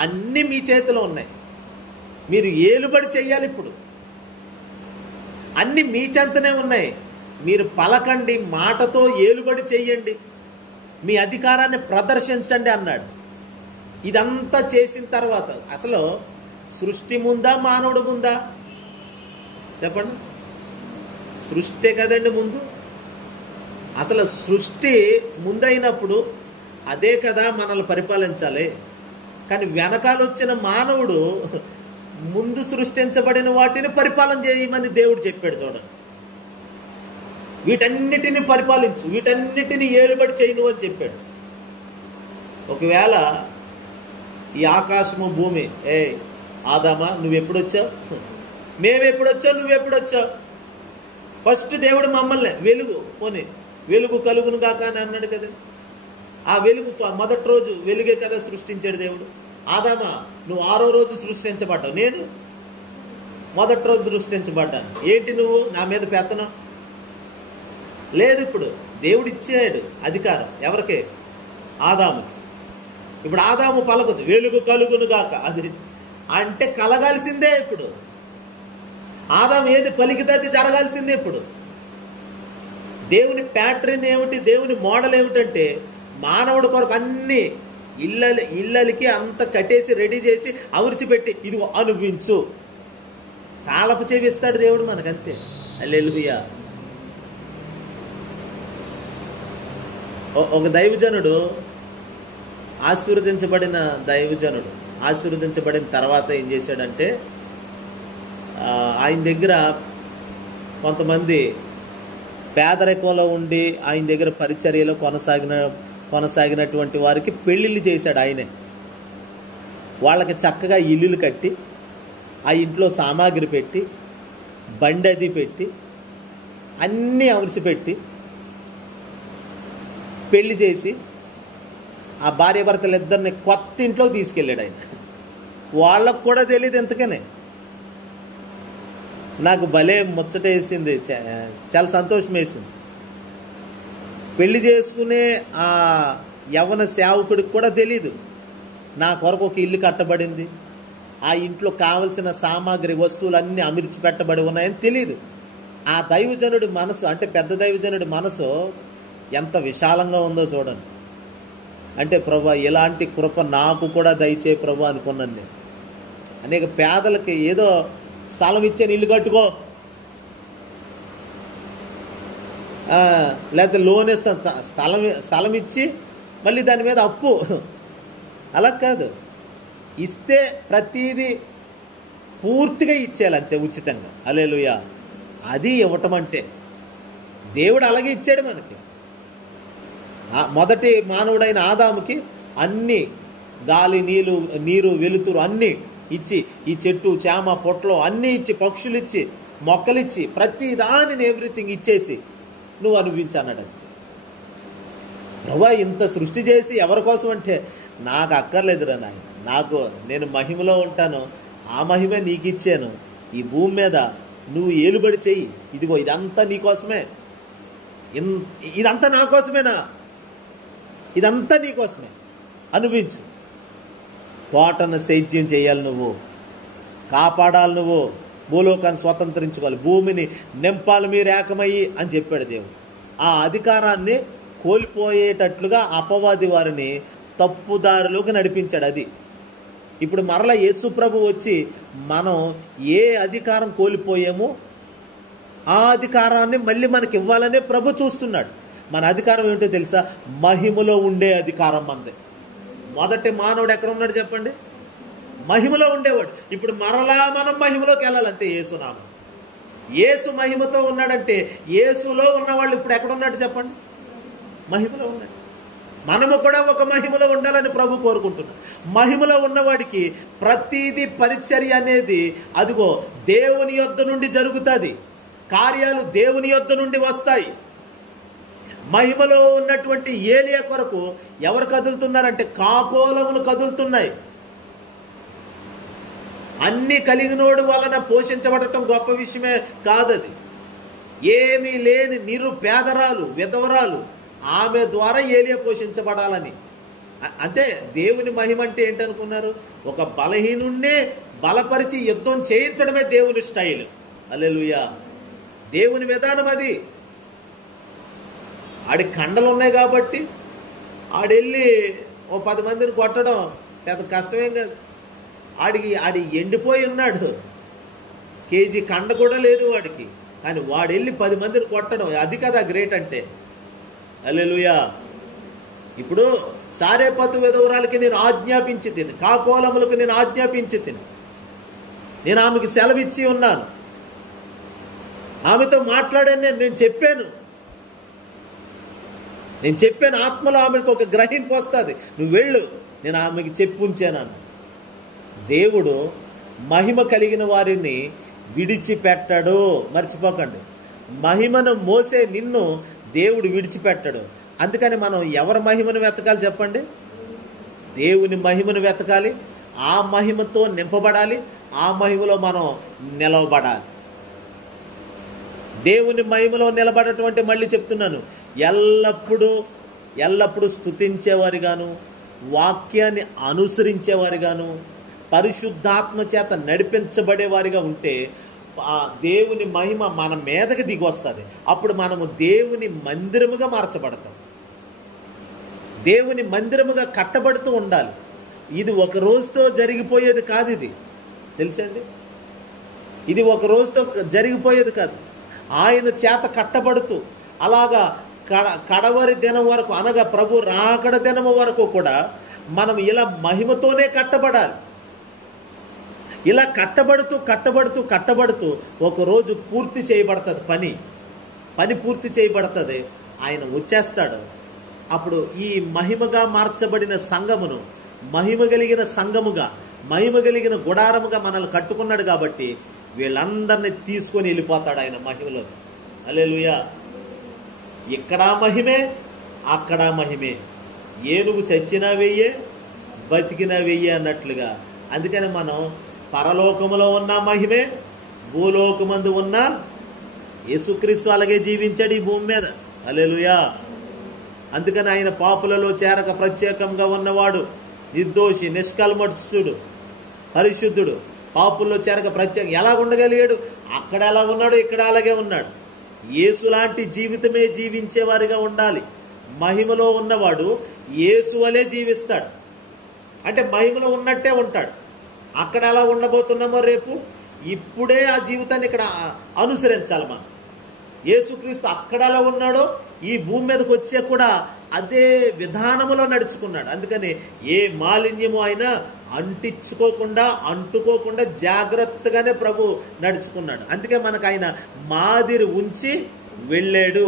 అన్నీ మీ చేతిలో ఉన్నాయి, మీరు ఏలుబడి చెయ్యాలి. ఇప్పుడు అన్నీ మీ చెంతనే ఉన్నాయి, మీరు పలకండి, మాటతో ఏలుబడి చెయ్యండి, మీ అధికారాన్ని ప్రదర్శించండి అన్నాడు. ఇదంతా చేసిన తర్వాత అసలు సృష్టి ముందా మానవుడు ముందా? చెప్పండి. సృష్టి కదండి ముందు. అసలు సృష్టి ముందైనప్పుడు అదే కదా మనల్ని పరిపాలించాలి. కానీ వెనకాల వచ్చిన మానవుడు ముందు సృష్టించబడిన వాటిని పరిపాలన చేయమని దేవుడు చెప్పాడు. చూడండి, వీటన్నిటిని పరిపాలించు, వీటన్నిటిని ఏలుబడి చేయను అని చెప్పాడు. ఒకవేళ ఈ ఆకాశము భూమి, ఆదామా నువ్వెప్పుడొచ్చావు, మేమెప్పుడొచ్చావు, నువ్వెప్పుడొచ్చావు? ఫస్ట్ దేవుడు మమ్మల్ని వెలుగు కలుగును గాక అని అన్నాడు కదా. ఆ వెలుగు మొదటి రోజు వెలుగే కదా సృష్టించాడు దేవుడు. ఆదామా నువ్వు 6వ రోజు సృష్టించబడ్డావు, నేను మొదటి రోజు సృష్టించబడ్డాను. ఏంటి నువ్వు నా మీద పెత్తనం లేదు. ఇప్పుడు దేవుడు ఇచ్చాడు అధికారం ఎవరికి? ఆదాము. ఇప్పుడు ఆదాము పలకదు వెలుగు కలుగును గాక, అది అంటే కలగాల్సిందే. ఇప్పుడు ఆదాము ఏది పలికితే అది జరగాల్సిందే. ఇప్పుడు దేవుని ప్యాటర్న్ ఏమిటి, దేవుని మోడల్ ఏమిటంటే మానవుడి కొరకు అన్ని ఇళ్ళకి అంత కట్టేసి రెడీ చేసి అమర్చిపెట్టి ఇది అనుభవించు, తాళపు చేవిస్తాడు దేవుడు మనకంతే. హల్లెలూయా. ఒక దైవజనుడు, ఆశీర్వదించబడిన దైవజనుడు, ఆశీర్వదించబడిన తర్వాత ఏం చేశాడంటే ఆయన దగ్గర కొంతమంది పేదరికంలో ఉండి ఆయన దగ్గర పరిచర్యలో కొనసాగినటువంటి వారికి పెళ్ళిళ్ళు చేశాడు ఆయనే. వాళ్ళకి చక్కగా ఇల్లులు కట్టి ఆ ఇంట్లో సామాగ్రి పెట్టి బండి అది పెట్టి అన్నీ అమర్చిపెట్టి పెళ్లి చేసి ఆ భార్యాభర్తలు ఇద్దరిని కొత్త ఇంట్లోకి తీసుకెళ్ళాడు ఆయన. వాళ్ళకు కూడా తెలియదు ఎంతకనే. నాకు భలే ముచ్చట వేసింది, చాలా సంతోషం వేసింది. పెళ్లి చేసుకునే ఆ యవన సేవకుడికి కూడా తెలీదు నా కొరకు ఒక ఇల్లు కట్టబడింది, ఆ ఇంట్లో కావలసిన సామాగ్రి వస్తువులన్నీ అమర్చి పెట్టబడి ఉన్నాయని తెలియదు. ఆ దైవజనుడి మనసు, అంటే పెద్ద దైవజనుడి మనసు ఎంత విశాలంగా ఉందో చూడండి. అంటే ప్రభు ఇలాంటి కృప నాకు కూడా దయచే ప్రభు అనుకున్నాను నేను. అనేక పేదలకి ఏదో స్థలం ఇచ్చాను, ఇల్లు కట్టుకో, లేకపోతే లోన్ ఇస్తాను, స్థలం ఇచ్చి మళ్ళీ దాని మీద అప్పు, అలా కాదు. ఇస్తే ప్రతీది పూర్తిగా ఇచ్చేయాలి, అంతే ఉచితంగా. హల్లెలూయా. అది ఇవ్వటం అంటే దేవుడు అలాగే ఇచ్చాడు మనకి. మొదటి మానవుడైన ఆదాముకి అన్ని గాలి నీరు వెలుతురు అన్నీ ఇచ్చి, ఈ చెట్టు చేమ పొట్లు అన్నీ ఇచ్చి, పక్షులు ఇచ్చి, మొక్కలిచ్చి, ప్రతి దానిని ఎవ్రీథింగ్ ఇచ్చేసి నువ్వు అనుభవించన్నాడు. అంతే. ప్రభా ఇంత సృష్టి చేసి ఎవరి కోసం అంటే నాకు అక్కర్లేదురా నాయన, నేను మహిమలో ఉంటాను, ఆ మహిమే నీకు ఇచ్చాను, ఈ భూమి మీద నువ్వు ఏలుబడి చెయ్యి, ఇదిగో ఇదంతా నీకోసమే, ఇదంతా నా కోసమేనా, ఇదంతా నీకోసమే, అనుభవించు. తోటను సేద్యం చేయాలి, నువ్వు కాపాడాలి, నువ్వు భూలోకాన్ని స్వతంత్రించుకోవాలి, భూమిని నింపాలి మీరు ఏకమయ్యి అని చెప్పాడు దేవుడు. ఆ అధికారాన్ని కోల్పోయేటట్లుగా అపవాది వారిని తప్పుదారిలోకి నడిపించాడు. అది ఇప్పుడు మరలా యేసు ప్రభు వచ్చి మనం ఏ అధికారం కోల్పోయామో ఆ అధికారాన్ని మళ్ళీ మనకి ఇవ్వాలనే ప్రభు చూస్తున్నాడు. మన అధికారం ఏమిటో తెలుసా? మహిమలో ఉండే అధికారం మనది. మొదటి మానవుడు ఎక్కడ ఉన్నాడు చెప్పండి? మహిమలో ఉండేవాడు. ఇప్పుడు మరలా మనం మహిమలోకి వెళ్ళాలంతే. యేసునామం. యేసు మహిమతో ఉన్నాడంటే యేసులో ఉన్నవాళ్ళు ఇప్పుడు ఎక్కడ ఉన్నాడు చెప్పండి? మహిమలో ఉన్నాడు. మనము కూడా ఒక మహిమలో ఉండాలని ప్రభు కోరుకుంటున్నాడు. మహిమలో ఉన్నవాడికి ప్రతిదీ పరిచర్య అనేది అదిగో దేవుని యొద్ద నుండి జరుగుతుంది. కార్యాలు దేవుని యొద్ద నుండి వస్తాయి. మహిమలో ఉన్నటువంటి ఏలియా కొరకు ఎవరు కదులుతున్నారంటే కాకోలములు కదులుతున్నాయి. అన్ని కలిగినోడు వలన పోషించబడటం గొప్ప విషయమే కాదది. ఏమీ లేని నిరుపేదరాలు, విధవరాలు, ఆమె ద్వారా ఏలియా పోషించబడాలని. అంటే దేవుని మహిమ అంటే ఏంటనుకున్నారు? ఒక బలహీనున్నే బలపరిచి యుద్ధం చేయించడమే దేవుని స్టైల్. హల్లెలూయా. దేవుని విధానం అది. ఆడి కండలు ఉన్నాయి కాబట్టి ఆడెళ్ళి ఓ 10 మందిని కొట్టడం పెద్ద కష్టమేం కాదు. ఆడి ఎండిపోయి ఉన్నాడు, కేజీ కండ కూడా లేదు వాడికి, కానీ వాడెళ్ళి 10 మందిని కొట్టడం, అది కదా గ్రేట్ అంటే. హల్లెలూయా. ఇప్పుడు సారేపతు విధవరాలకి నేను ఆజ్ఞాపించి తిని, కాకోలములకు నేను ఆజ్ఞాపించి తిని, నేను ఆమెకి సెలవిచ్చి ఉన్నాను, ఆమెతో మాట్లాడాను, నేను చెప్పాను ఆత్మలో ఆమెకు ఒక గ్రహింపు వస్తుంది, నువ్వు వెళ్ళు, నేను ఆమెకి చెప్పి ఉంచాను. దేవుడు మహిమ కలిగిన వారిని విడిచిపెట్టడు, మర్చిపోకండి. మహిమను మోసే నిన్ను దేవుడు విడిచిపెట్టడు. అందుకని మనం ఎవరి మహిమను వెతకాలి చెప్పండి? దేవుని మహిమను వెతకాలి. ఆ మహిమతో నింపబడాలి. ఆ మహిమలో మనం నిలవబడాలి. దేవుని మహిమలో నిలబడటం మళ్ళీ చెప్తున్నాను, ఎల్లప్పుడూ స్తుతించేవారిగాను, వాక్యాన్ని అనుసరించేవారిగాను, పరిశుద్ధాత్మ చేత నడిపించబడేవారిగా ఉంటే దేవుని మహిమ మన మీదకి దిగి వస్తుంది. అప్పుడు మనము దేవుని మందిరముగా మార్చబడతాం. దేవుని మందిరముగా కట్టబడుతూ ఉండాలి. ఇది ఒక రోజుతో జరిగిపోయేది కాదు. ఇది తెలుసండి, ఇది ఒక రోజుతో జరిగిపోయేది కాదు. ఆయన చేత కట్టబడుతూ అలాగా కడవరి దినం వరకు, అనగా ప్రభు రాకడ దినము వరకు కూడా మనం ఇలా మహిమతోనే కట్టబడాలి. ఇలా కట్టబడుతూ ఒకరోజు పూర్తి చేయబడుతుంది. పని పూర్తి చేయబడుతుంది. ఆయన వచ్చేస్తాడు. అప్పుడు ఈ మహిమగా మార్చబడిన సంఘమును మహిమ కలిగిన సంఘముగా, మహిమ కలిగిన గుడారముగా మనల్ని కట్టుకున్నాడు కాబట్టి వీళ్ళందరినీ తీసుకొని వెళ్ళిపోతాడు ఆయన మహిమలో. హల్లెలూయా. ఇక్కడ మహిమే, అక్కడ మహిమే. ఏనుగు చచ్చినా వెయ్యే, బతికినా వెయ్యే అన్నట్లుగా. అందుకని మనం పరలోకములో ఉన్న మహిమే, భూలోకమందు ఉన్న యేసుక్రీస్తు అలాగే జీవించాడు ఈ భూమి మీద. హల్లెలూయా. అందుకని ఆయన పాపులలో చేరక ప్రత్యేకంగా ఉన్నవాడు, నిర్దోషి, నిష్కల్మషుడు, పరిశుద్ధుడు, పాపుల్లో చేరక ప్రత్యేక ఎలా ఉండగలిగాడు? అక్కడ ఎలా ఉన్నాడు, ఇక్కడ అలాగే ఉన్నాడు. యేసు లాంటి జీవితమే జీవించేవారిగా ఉండాలి. మహిమలో ఉన్నవాడు యేసు వలె జీవిస్తాడు, అంటే మహిమలో ఉన్నట్టే ఉంటాడు. అక్కడ ఎలా ఉండబోతున్నామో రేపు, ఇప్పుడే ఆ జీవితాన్ని ఇక్కడ అనుసరించాలి మనం. యేసుక్రీస్తు అక్కడ ఎలా ఉన్నాడో ఈ భూమి మీదకి వచ్చే కూడా అదే విధానములో నడుచుకున్నాడు. అందుకని ఏ మాలిన్యము అయినా అంటుకోకుండా జాగ్రత్తగానే ప్రభు నడుచుకున్నాడు. అందుకే మనకు ఆయన మాదిరి ఉంచి వెళ్ళాడు.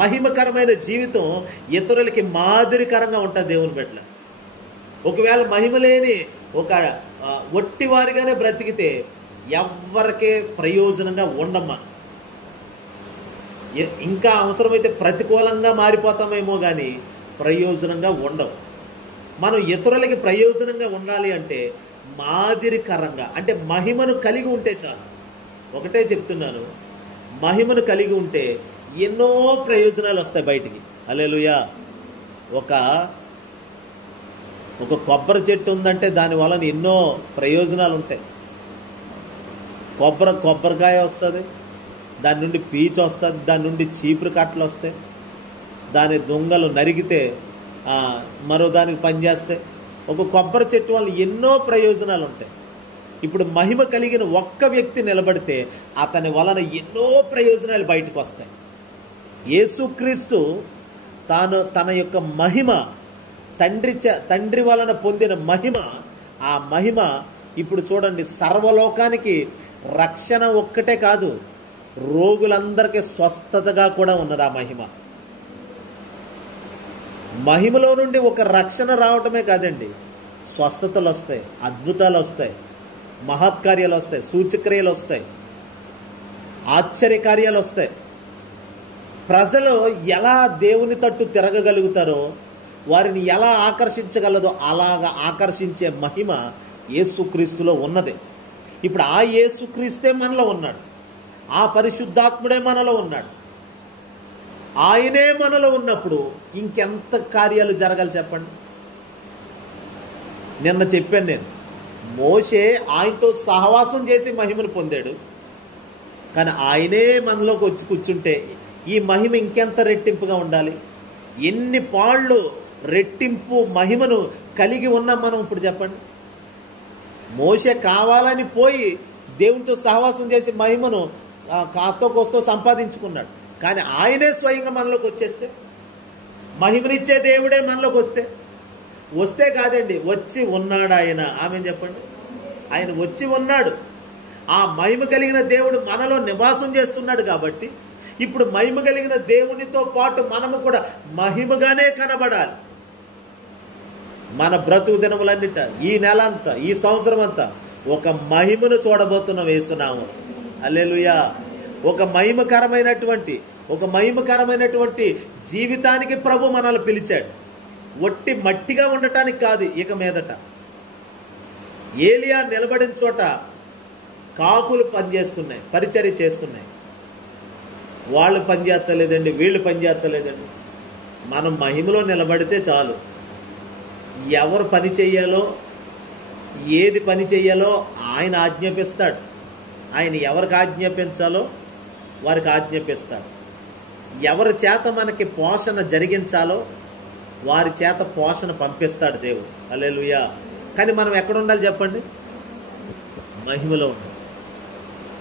మహిమకరమైన జీవితం ఇతరులకి మాదిరికరంగా ఉంటుంది దేవుని బిడ్డల. ఒకవేళ మహిమ లేని ఒక ఒట్టివారిగానే బ్రతికితే ఎవరికే ప్రయోజనంగా ఉండమ్మా. ఇంకా అవసరమైతే ప్రతికూలంగా మారిపోతామేమో కానీ ప్రయోజనంగా ఉండవు. మనం ఇతరులకి ప్రయోజనంగా ఉండాలి అంటే మాదిరికరంగా, అంటే మహిమను కలిగి ఉంటే చాలు. ఒకటే చెప్తున్నాను, మహిమను కలిగి ఉంటే ఎన్నో ప్రయోజనాలు వస్తాయి బయటికి. హల్లెలూయా. ఒక కొబ్బరి చెట్టు ఉందంటే దాని వలన ఎన్నో ప్రయోజనాలు ఉంటాయి. కొబ్బరికాయ వస్తుంది, దాని నుండి పీచు వస్తుంది, దాని నుండి చీపురు కట్టలు వస్తాయి, దాని దొంగలు నరిగితే మరో దానికి పనిచేస్తాయి. ఒక కొబ్బరి చెట్టు వల్ల ఎన్నో ప్రయోజనాలు ఉంటాయి. ఇప్పుడు మహిమ కలిగిన ఒక్క వ్యక్తి నిలబడితే అతని వలన ఎన్నో ప్రయోజనాలు బయటకు వస్తాయి. యేసుక్రీస్తు తన యొక్క మహిమ, తండ్రి వలన పొందిన మహిమ, ఆ మహిమ ఇప్పుడు చూడండి, సర్వలోకానికి రక్షణ ఒక్కటే కాదు, రోగులందరికీ స్వస్థతగా కూడా ఉన్నది ఆ మహిమ. మహిమలో నుండి ఒక రక్షణ రావటమే కాదండి, స్వస్థతలు వస్తాయి, అద్భుతాలు వస్తాయి, మహత్కార్యాలు వస్తాయి, సూచక్రియలు వస్తాయి, ఆశ్చర్యకార్యాలు వస్తాయి. ప్రజలు ఎలా దేవుని తట్టు తిరగగలుగుతారో, వారిని ఎలా ఆకర్షించగలదో అలాగా ఆకర్షించే మహిమ యేసుక్రీస్తులో ఉన్నది. ఇప్పుడు ఆ యేసుక్రీస్తే మనలో ఉన్నాడు, ఆ పరిశుద్ధాత్ముడే మనలో ఉన్నాడు. ఆయనే మనలో ఉన్నప్పుడు ఇంకెంత కార్యాలు జరగాలి చెప్పండి. నిన్న చెప్పాను నేను, మోషే ఆయనతో సహవాసం చేసి మహిమను పొందాడు, కానీ ఆయనే మనలోకి వచ్చి కూర్చుంటే ఈ మహిమ ఇంకెంత రెట్టింపుగా ఉండాలి. ఎన్ని పాళ్ళు రెట్టింపు మహిమను కలిగి ఉన్నాం మనం ఇప్పుడు చెప్పండి. మోషే కావాలని పోయి దేవునితో సహవాసం చేసి మహిమను కాస్తో కోస్తో సంపాదించుకున్నాడు, కానీ ఆయనే స్వయంగా మనలోకి వచ్చేస్తే, మహిమనిచ్చే దేవుడే మనలోకి వస్తే కాదండి, వచ్చి ఉన్నాడు ఆయన. ఆమె చెప్పండి, ఆయన వచ్చి ఉన్నాడు. ఆ మహిమ కలిగిన దేవుడు మనలో నివాసం చేస్తున్నాడు కాబట్టి ఇప్పుడు మహిమ కలిగిన దేవునితో పాటు మనము కూడా మహిమగానే కనబడాలి. మన బ్రతుకు దినములన్నిట, ఈ నెల అంతా, ఈ సంవత్సరం అంతా ఒక మహిమను చూడబోతున్నాం యేసునామమున. హల్లెలూయా. ఒక మహిమకరమైనటువంటి జీవితానికి ప్రభు మనల్ని పిలిచాడు. ఒట్టి మట్టిగా ఉండటానికి కాదు. ఇక మీదట ఏలియా నిలబడిన చోట కాకులు పనిచేస్తున్నాయి, పరిచర్య చేస్తున్నాయి. వాళ్ళు పనిచేస్తలేదండి, వీళ్ళు పనిచేస్తలేదండి. మనం మహిమలో నిలబడితే చాలు. ఎవరు పని చెయ్యాలో, ఏది పని చెయ్యాలో ఆయన ఆజ్ఞాపిస్తాడు. ఆయన ఎవరికి ఆజ్ఞాపించాలో వారికి ఆజ్ఞాపిస్తాడు. ఎవరి చేత మనకి పోషణ జరిగించాలో వారి చేత పోషణ పంపిస్తాడు దేవుడు. హల్లెలూయా. కానీ మనం ఎక్కడ ఉండాలి చెప్పండి? మహిమలో ఉండాలి.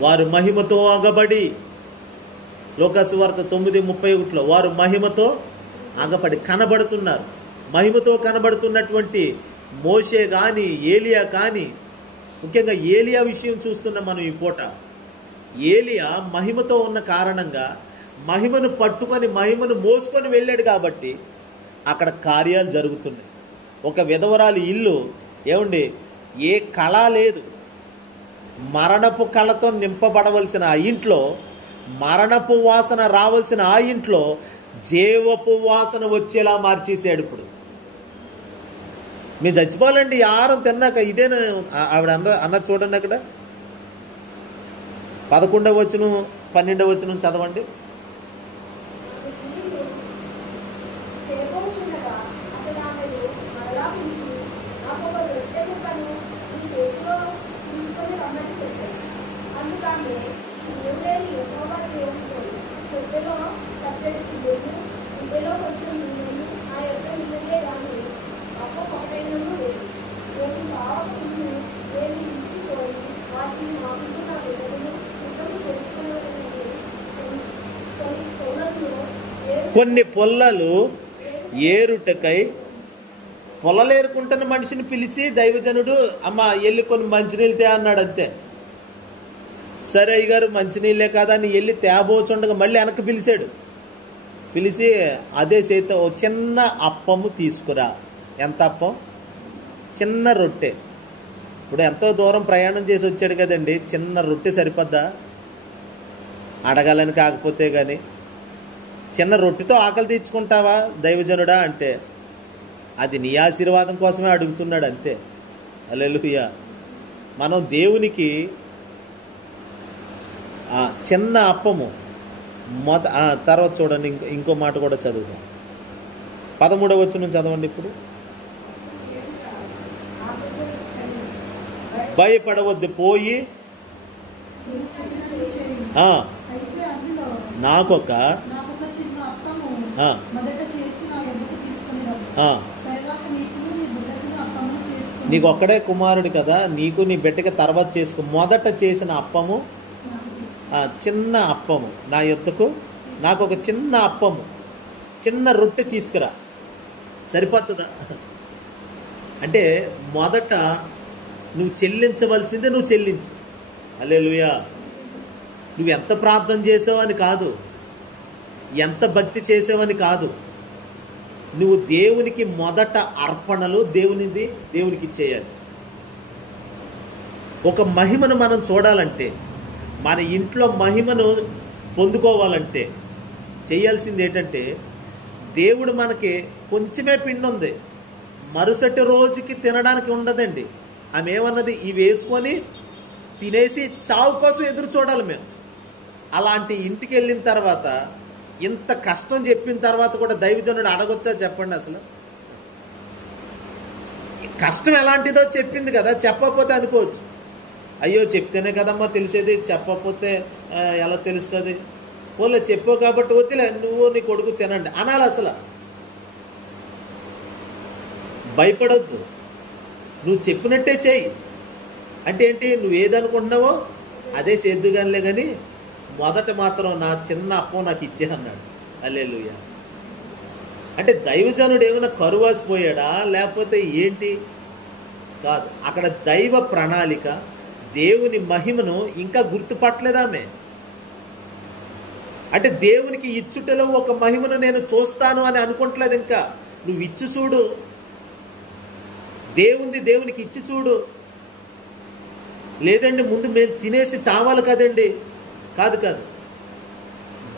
వారు మహిమతో అగబడి, లోకాసువార్త 9:31లో వారు మహిమతో అగబడి కనబడుతున్నారు. మహిమతో కనబడుతున్నటువంటి మోషే కానీ, ఏలియా కానీ, ముఖ్యంగా ఏలియా విషయం చూస్తున్నాం మనం ఈ పూట. ఏలియా మహిమతో ఉన్న కారణంగా మహిమను పట్టుకొని మహిమను మోసుకొని వెళ్ళాడు కాబట్టి అక్కడ కార్యాలు జరుగుతున్నాయి. ఒక విధవరాలి ఇల్లు ఏమండి, ఏ కళ లేదు, మరణపు కళతో నింపబడవలసిన ఆ ఇంట్లో, మరణపు వాసన రావాల్సిన ఆ ఇంట్లో జీవపు వాసన వచ్చేలా మార్చేసాడు. ఇప్పుడు మీరు చచ్చిపోవాలండి ఈ ఆహారం తిన్నాక. ఇదేనా ఆవిడ అన్న చూడండి, అక్కడ 11వ వచనం 12వ వచనం చదవండి. తామే దేవుడైన యెహోవా దేవునితో తొట్టెలో కత్తెత్తి వెళ్ళు, ఇందులో కొంచెం నూనెను ఆ యొక్క నీళ్ళే గాని అప్ప ఒకటైనను లేదు. నేను చావక ముందు నేను ఇంటిపోయి వాటిని మాకు నా వెలుగును సిద్ధం చేసుకునేవాడిని. కొన్ని పొలల్లో కొన్ని పొల్లలు ఏరుటకై పొలలేరుకుంటున్న మనిషిని పిలిచి దైవజనుడు అమ్మ వెళ్ళి కొన్ని మంచినీళ్ళు తే అన్నాడు. అంతే. సరే అయ్యగారు మంచినీళ్ళే కదా అని వెళ్ళి తేబోచుండగా మళ్ళీ వెనక్కి పిలిచాడు. పిలిచి అదే చేత ఓ చిన్న అప్పము తీసుకురా. ఎంత అప్పం? చిన్న రొట్టె. ఇప్పుడు ఎంతో దూరం ప్రయాణం చేసి వచ్చాడు కదండి, చిన్న రొట్టె సరిపోద్దా అడగాలని? కాకపోతే కానీ చిన్న రొట్టెతో ఆకలి తీర్చుకుంటావా దైవజనుడా అంటే అది నీ ఆశీర్వాదం కోసమే అడుగుతున్నాడు. అంతే. హల్లెలూయా. మనం దేవునికి చిన్న అప్పము తర్వాత చూడండి, ఇంకో మాట కూడా చదువుతాం. 13వ వచనం చదవండి. ఇప్పుడు భయపడవద్దు, పోయి అయితే అందులో నాకొక నాకొక చిన్న అప్పము ఆ, మొదట చేసి నా ఎదుగు తీసుకుని రమ్ము. ఆ, తర్వాత నీకును నీ బిడ్డకును అప్పమును చేసుకుని నీకు ఒక్కడే కుమారుడు కదా, నీకు నీ బిడ్డకి తర్వాత చేసుకో. మొదట చేసిన అప్పము చిన్న అప్పము నా యొద్దకు, నాకు ఒక చిన్న అప్పము చిన్న రొట్టె తీసుకురా. సరిపోతుందా? అంటే మొదట నువ్వు చెల్లించవలసిందే నువ్వు చెల్లించు. హల్లెలూయా. నువ్వు ఎంత ప్రార్థన చేసావని కాదు, ఎంత భక్తి చేసావని కాదు, నువ్వు దేవునికి మొదట అర్పణలు దేవునికి ఇచ్చేయాలి. ఒక మహిమను మనం చూడాలంటే, మన ఇంట్లో మహిమను పొందుకోవాలంటే చేయాల్సింది ఏంటంటే, దేవుడు మనకి కొంచెమే పిండి ఉంది, మరుసటి రోజుకి తినడానికి ఉండదండి. ఆమె ఏమన్నది, ఇవి వేసుకొని తినేసి చావు కోసం ఎదురు చూడాలి మేము. అలాంటి ఇంటికి వెళ్ళిన తర్వాత ఇంత కష్టం చెప్పిన తర్వాత కూడా దైవజనుడు అడగొచ్చా చెప్పండి? అసలు కష్టం ఎలాంటిదో చెప్పింది కదా, చెప్పకపోతే అనుకోవచ్చు, అయ్యో చెప్తేనే కదమ్మా తెలిసేది, చెప్పకపోతే ఎలా తెలుస్తుంది? పోలే చెప్పావు కాబట్టి వద్దులే, నువ్వు నీ కొడుకు తినండి అనాలి. అసలు భయపడొద్దు, నువ్వు చెప్పినట్టే చేయి. అంటే ఏంటి, నువ్వు ఏదనుకుంటున్నావో అదే చేద్దుగానిలే, కానీ మొదట మాత్రం నా చిన్న అప్పం నాకు ఇచ్చే అన్నాడు. హల్లెలూయా. అంటే దైవజనుడు ఏమైనా కరువాసిపోయాడా లేకపోతే ఏంటి? కాదు, అక్కడ దైవ ప్రణాళిక, దేవుని మహిమను ఇంకా గుర్తుపట్టలేదామే. అంటే దేవునికి ఇచ్చుటలో ఒక మహిమను నేను చూస్తాను అని అనుకుంటలేదు. ఇంకా నువ్వు ఇచ్చి చూడు, దేవునికి ఇచ్చి చూడు. లేదండి ముందు మేము తినేసి చావాలి కదండి, కాదు.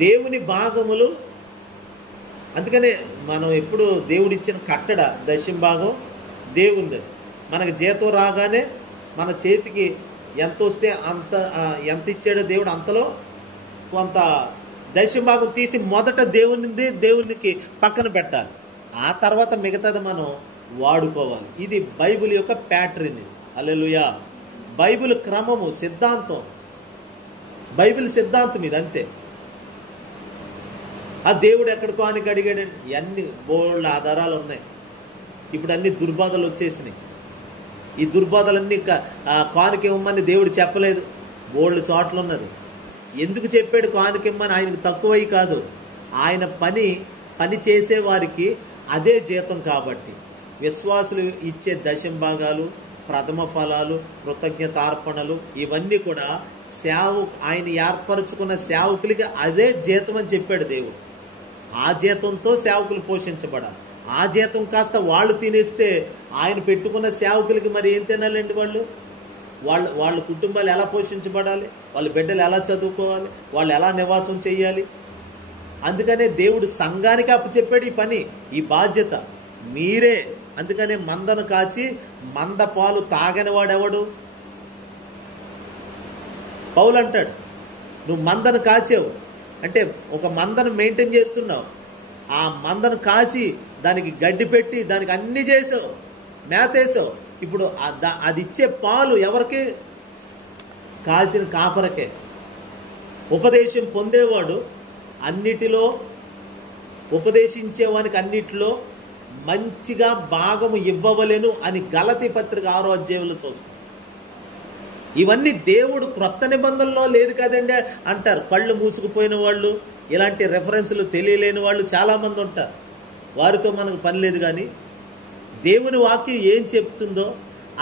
దేవుని భాగములు. అందుకనే మనం ఎప్పుడు దేవుడిచ్చిన కట్టడ దశమ భాగం దేవుంది. మనకు జీతం రాగానే మన చేతికి ఎంత వస్తే అంత, ఎంత ఇచ్చాడో దేవుడు అంతలో కొంత దశమ భాగం తీసి మొదట దేవునికి పక్కన పెట్టాలి. ఆ తర్వాత మిగతాది మనం వాడుకోవాలి. ఇది బైబిల్ యొక్క ప్యాటర్న్. హల్లెలూయా. బైబిల్ క్రమము, సిద్ధాంతం, బైబిల్ సిద్ధాంతం ఇది. అంతే. ఆ దేవుడు ఎక్కడికో అని అడిగాడండి, అన్ని బోల్డ్ ఆధారాలు ఉన్నాయి. ఇప్పుడు అన్ని దుర్బోధలు వచ్చేసినాయి. ఈ దుర్బోధలన్నీ కానుక ఇవ్వమని దేవుడు చెప్పలేదు, బోల్డ్ చోట్ల ఉన్నది. ఎందుకు చెప్పాడు కానుక ఇవ్వమని? ఆయనకు తక్కువై కాదు, ఆయన పని చేసే వారికి అదే జీతం. కాబట్టి విశ్వాసులు ఇచ్చే దశమ భాగాలు, ప్రథమ ఫలాలు, కృతజ్ఞతార్పణలు ఇవన్నీ కూడా ఆయన ఏర్పరచుకున్న సేవకులకి అదే జీతం అని చెప్పాడు దేవుడు. ఆ జీతంతో సేవకులు పోషించబడాలి. ఆ జీతం కాస్త వాళ్ళు తినేస్తే ఆయన పెట్టుకున్న సేవకులకి మరి ఏం తినాలండి? వాళ్ళ కుటుంబాలు ఎలా పోషించబడాలి? వాళ్ళ బిడ్డలు ఎలా చదువుకోవాలి? వాళ్ళు ఎలా నివాసం చేయాలి? అందుకనే దేవుడు సంఘానికి అప్పచెప్పాడు ఈ పని, ఈ బాధ్యత మీరే. అందుకనే మందను కాచి మంద పాలు తాగని వాడెవడు? పౌలు అంటాడు, నువ్వు మందను కాచావు అంటే ఒక మందను మెయింటైన్ చేస్తున్నావు. ఆ మందను కాసి దానికి గడ్డి పెట్టి దానికి అన్ని చేసావు, మేతేసావు. ఇప్పుడు అది ఇచ్చే పాలు ఎవరికి? కాసిన కాపరకే. ఉపదేశం పొందేవాడు అన్నిటిలో, ఉపదేశించేవానికి అన్నిటిలో మంచిగా భాగము ఇవ్వవలెను అని గలతీ పత్రిక 6వ అధ్యాయంలో చూస్తాం. ఇవన్నీ దేవుడు క్రొత్త నిబంధనలో లేదు కదండి అంటారు. కళ్ళు మూసుకుపోయిన వాళ్ళు, ఇలాంటి రెఫరెన్స్లు తెలియలేని వాళ్ళు చాలామంది ఉంటారు. వారితో మనకు పని లేదు. కానీ దేవుని వాక్యం ఏం చెప్తుందో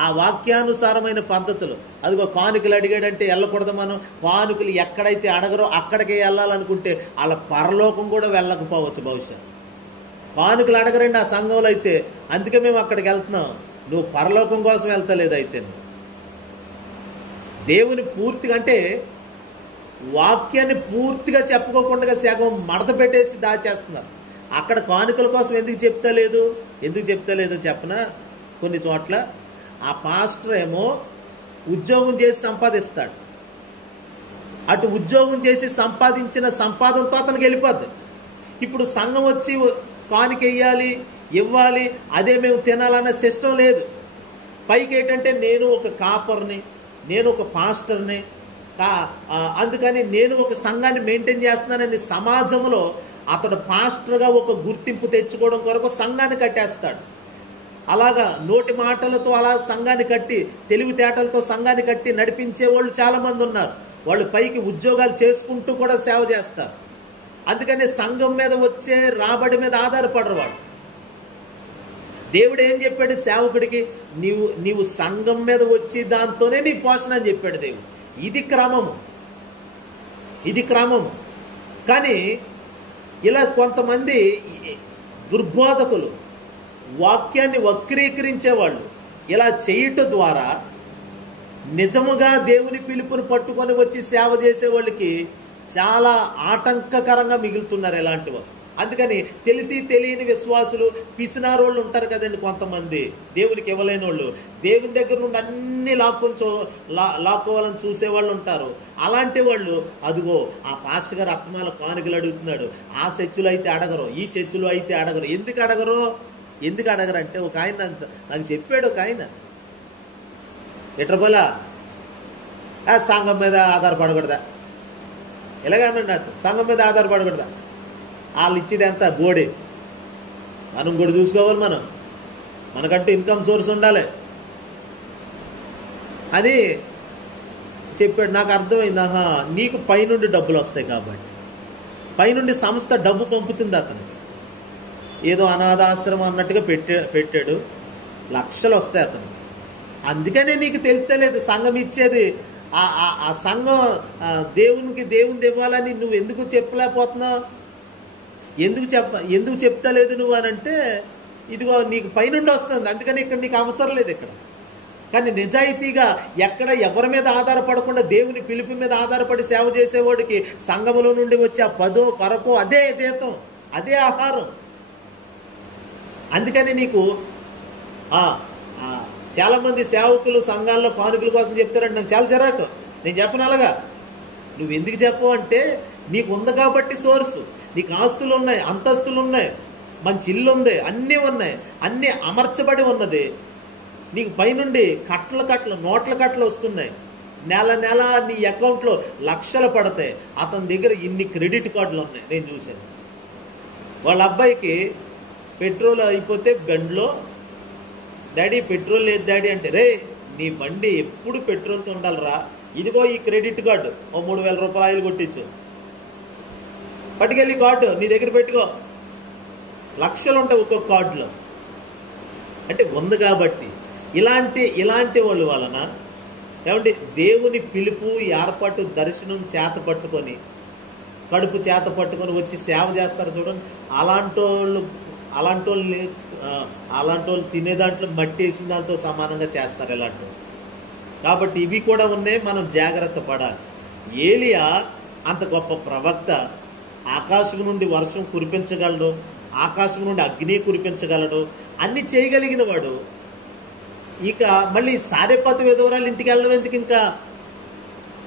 ఆ వాక్యానుసారమైన పద్ధతులు, అదిగో కానుకలు అడిగాడంటే వెళ్ళకూడదు. మనం కానుకలు ఎక్కడైతే అడగరో అక్కడికే వెళ్ళాలనుకుంటే వాళ్ళ పరలోకం కూడా వెళ్ళకపోవచ్చు బహుశా. కానుకలు అడగరండి ఆ సంఘంలో అయితే, అందుకే మేము అక్కడికి వెళ్తున్నాం. నువ్వు పరలోకం కోసం వెళ్తలేదు అయితే. దేవుని పూర్తిగా అంటే వాక్యాన్ని పూర్తిగా చెప్పుకోకుండా సగం మడత పెట్టేసి దాచేస్తున్నారు. అక్కడ కానుకల కోసం ఎందుకు చెప్తలేదో చెప్పనా? కొన్ని చోట్ల ఆ పాస్టర్ ఏమో ఉద్యోగం చేసి సంపాదిస్తాడు. అటు ఉద్యోగం చేసి సంపాదించిన సంపాదనతో అతనికి వెళ్ళిపోద్ది. ఇప్పుడు సంఘం వచ్చి కానుక వెయ్యాలి, ఇవ్వాలి, అదే మేము తినాలన్న సిస్టం లేదు. పైకి ఏంటంటే నేను ఒక కాపర్ని, నేను ఒక పాస్టర్ని, అందుకని నేను ఒక సంఘాన్ని మెయింటైన్ చేస్తున్నానని సమాజంలో అతడు పాస్టర్గా ఒక గుర్తింపు తెచ్చుకోవడం కొరకు సంఘాన్ని కట్టేస్తాడు. అలాగా నోటి మాటలతో అలా సంఘాన్ని కట్టి, తెలివితేటలతో సంఘాన్ని కట్టి నడిపించే వాళ్ళు చాలామంది ఉన్నారు. వాళ్ళు పైకి ఉద్యోగాలు చేసుకుంటూ కూడా సేవ చేస్తారు. అందుకని సంఘం మీద వచ్చే రాబడి మీద ఆధారపడరు వాళ్ళు. దేవుడు ఏం చెప్పాడు సేవకుడికి? నీవు సంఘం మీద వచ్చి దాంతోనే నీ పోషణ అని చెప్పాడు దేవుడు. ఇది క్రమము. కానీ ఇలా కొంతమంది దుర్బోధకులు, వాక్యాన్ని వక్రీకరించేవాళ్ళు ఇలా చేయటం ద్వారా నిజముగా దేవుని పిలుపుని పట్టుకొని వచ్చి సేవ చేసే వాళ్ళకి చాలా ఆటంకకరంగా మిగులుతున్నారు ఇలాంటి వాళ్ళు. అందుకని తెలిసి తెలియని విశ్వాసులు, పిసినారోళ్ళు ఉంటారు కదండి కొంతమంది, దేవునికి ఇవ్వలేని వాళ్ళు, దేవుని దగ్గర నుండి అన్ని లాక్కోవాలని చూసేవాళ్ళు ఉంటారు. అలాంటి వాళ్ళు అదిగో ఆ పాస్టర్ గారు అత్తమాల కానుకలు అడుగుతున్నాడు, ఆ చర్చిలో అయితే అడగరు, ఈ చర్చిలో అయితే అడగరు. ఎందుకు అడగరంటే ఒక ఆయన నాకు చెప్పాడు. ఒక ఆయన ఎట్రబోలా సంఘం మీద ఆధారపడకూడదా, ఎలాగన్నా సంఘం మీద ఆధారపడకూడదా, వాళ్ళు ఇచ్చేది ఎంత బోడే, మనం కూడా చూసుకోవాలి, మనకంటూ ఇన్కమ్ సోర్స్ ఉండాలి అని చెప్పాడు. నాకు అర్థమైంది, నీకు పైనుండి డబ్బులు వస్తాయి కాబట్టి, పైనుండి సంస్థ డబ్బు పంపుతుంది అతను. ఏదో అనాథాశ్రమం అన్నట్టుగా పెట్టాడు, లక్షలు వస్తాయి అతను. అందుకనే నీకు తెలుస్తలేదు సంఘం ఇచ్చేది. ఆ సంఘం దేవుని ఇవ్వాలని నువ్వు ఎందుకు చెప్పలేకపోతున్నావు? ఎందుకు చెప్తలేదు నువ్వు అని అంటే, ఇదిగో నీకు పైనుండి వస్తుంది, అందుకని ఇక్కడ నీకు అవసరం లేదు ఇక్కడ. కానీ నిజాయితీగా ఎక్కడ ఎవరి మీద ఆధారపడకుండా దేవుని పిలుపు మీద ఆధారపడి సేవ చేసేవాడికి సంఘములో నుండి వచ్చే 10 పరకో అదే జీతం, అదే ఆహారం. అందుకని నీకు చాలామంది సేవకులు సంఘాల్లో కానుకల కోసం చెప్తారంటే నాకు చాలా చిరాకు. నేను చెప్పను అలాగా. నువ్వు ఎందుకు చెప్పవు అంటే, నీకు ఉంది కాబట్టి సోర్సు, నీకు ఆస్తులు ఉన్నాయి, అంతస్తులు ఉన్నాయి, మంచి ఇల్లు ఉంది, అన్నీ ఉన్నాయి, అన్నీ అమర్చబడి ఉన్నది. నీకు పైనుండి నోట్ల కట్టలు వస్తున్నాయి. నెల నీ అకౌంట్లో లక్షలు పడతాయి. అతని దగ్గర ఇన్ని క్రెడిట్ కార్డులు ఉన్నాయి. నేను చూశాను. వాళ్ళ అబ్బాయికి పెట్రోల్ అయిపోతే బండిలో, డాడీ పెట్రోల్ లేదు డాడీ అంటే, రే నీ బండి ఎప్పుడు పెట్రోల్తో ఉండాలిరా, ఇదిగో ఈ క్రెడిట్ కార్డు, ఓ 3,000 రూపాయలు ఆయిల్ కొట్టించు, పట్టుకెళ్ళి కార్డు నీ దగ్గర పెట్టుకో. లక్షలు ఉంటాయి ఒక్కొక్క కార్డులో. అంటే ఉంది కాబట్టి ఇలాంటి వాళ్ళు వలన ఏమంటే దేవుని పిలుపు, ఏర్పాటు, దర్శనం చేత పట్టుకొని, కడుపు చేత పట్టుకొని వచ్చి సేవ చేస్తారు చూడండి. అలాంటి వాళ్ళు తినే దాంట్లో మట్టేసిన దాంతో సమానంగా చేస్తారు ఇలాంటి. కాబట్టి ఇవి కూడా ఉన్నాయి, మనం జాగ్రత్త పడాలి. ఏలియా అంత గొప్ప ప్రవక్త, ఆకాశం నుండి వర్షం కురిపించగలడు, ఆకాశం నుండి అగ్ని కురిపించగలడు, అన్ని చేయగలిగిన వాడు. ఇక మళ్ళీ సారెపతి విధవరాలు ఇంటికి వెళ్ళడం ఎందుకు? ఇంకా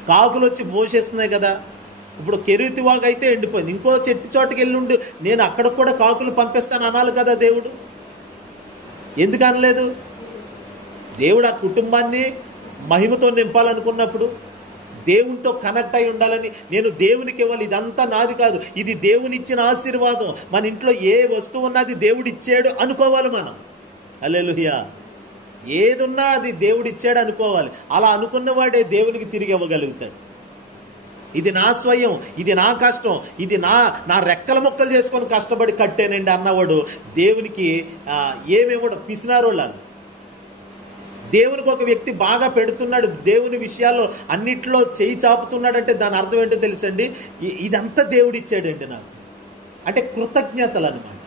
కాకులు వచ్చి పోషిస్తున్నాయి కదా. ఇప్పుడు కెరీతి వాగు అయితే ఎండిపోయింది, ఇంకో చెట్టు చోటుకి వెళ్ళి ఉండి నేను అక్కడ కూడా కాకులు పంపిస్తాను అనాలి కదా దేవుడు. ఎందుకు అనలేదు? దేవుడు ఆ కుటుంబాన్ని మహిమతో నింపాలనుకున్నప్పుడు, దేవునితో కనెక్ట్ అయి ఉండాలని, నేను దేవునికి ఇవ్వాలి, ఇదంతా నాది కాదు, ఇది దేవుని ఇచ్చిన ఆశీర్వాదం, మన ఇంట్లో ఏ వస్తువు ఉన్నది దేవుడు ఇచ్చాడు అనుకోవాలి మనం. హల్లెలూయా. ఏదున్నా అది దేవుడు ఇచ్చాడు అనుకోవాలి. అలా అనుకున్నవాడే దేవునికి తిరిగి ఇవ్వగలుగుతాడు. ఇది నా స్వయం, ఇది నా కష్టం, ఇది నా రెక్కల ముక్కలు చేసుకొని కష్టపడి కట్టానండి అన్నవాడు దేవునికి ఏమేమో పిసినారోళ్ళని. దేవునికి ఒక వ్యక్తి బాగా పెడుతున్నాడు, దేవుని విషయాల్లో అన్నిట్లో చేయి చాపుతున్నాడంటే దాని అర్థం ఏంటో తెలుసండి, ఇదంతా దేవుడు ఇచ్చాడండి నాకు అంటే కృతజ్ఞతలు అనమాట.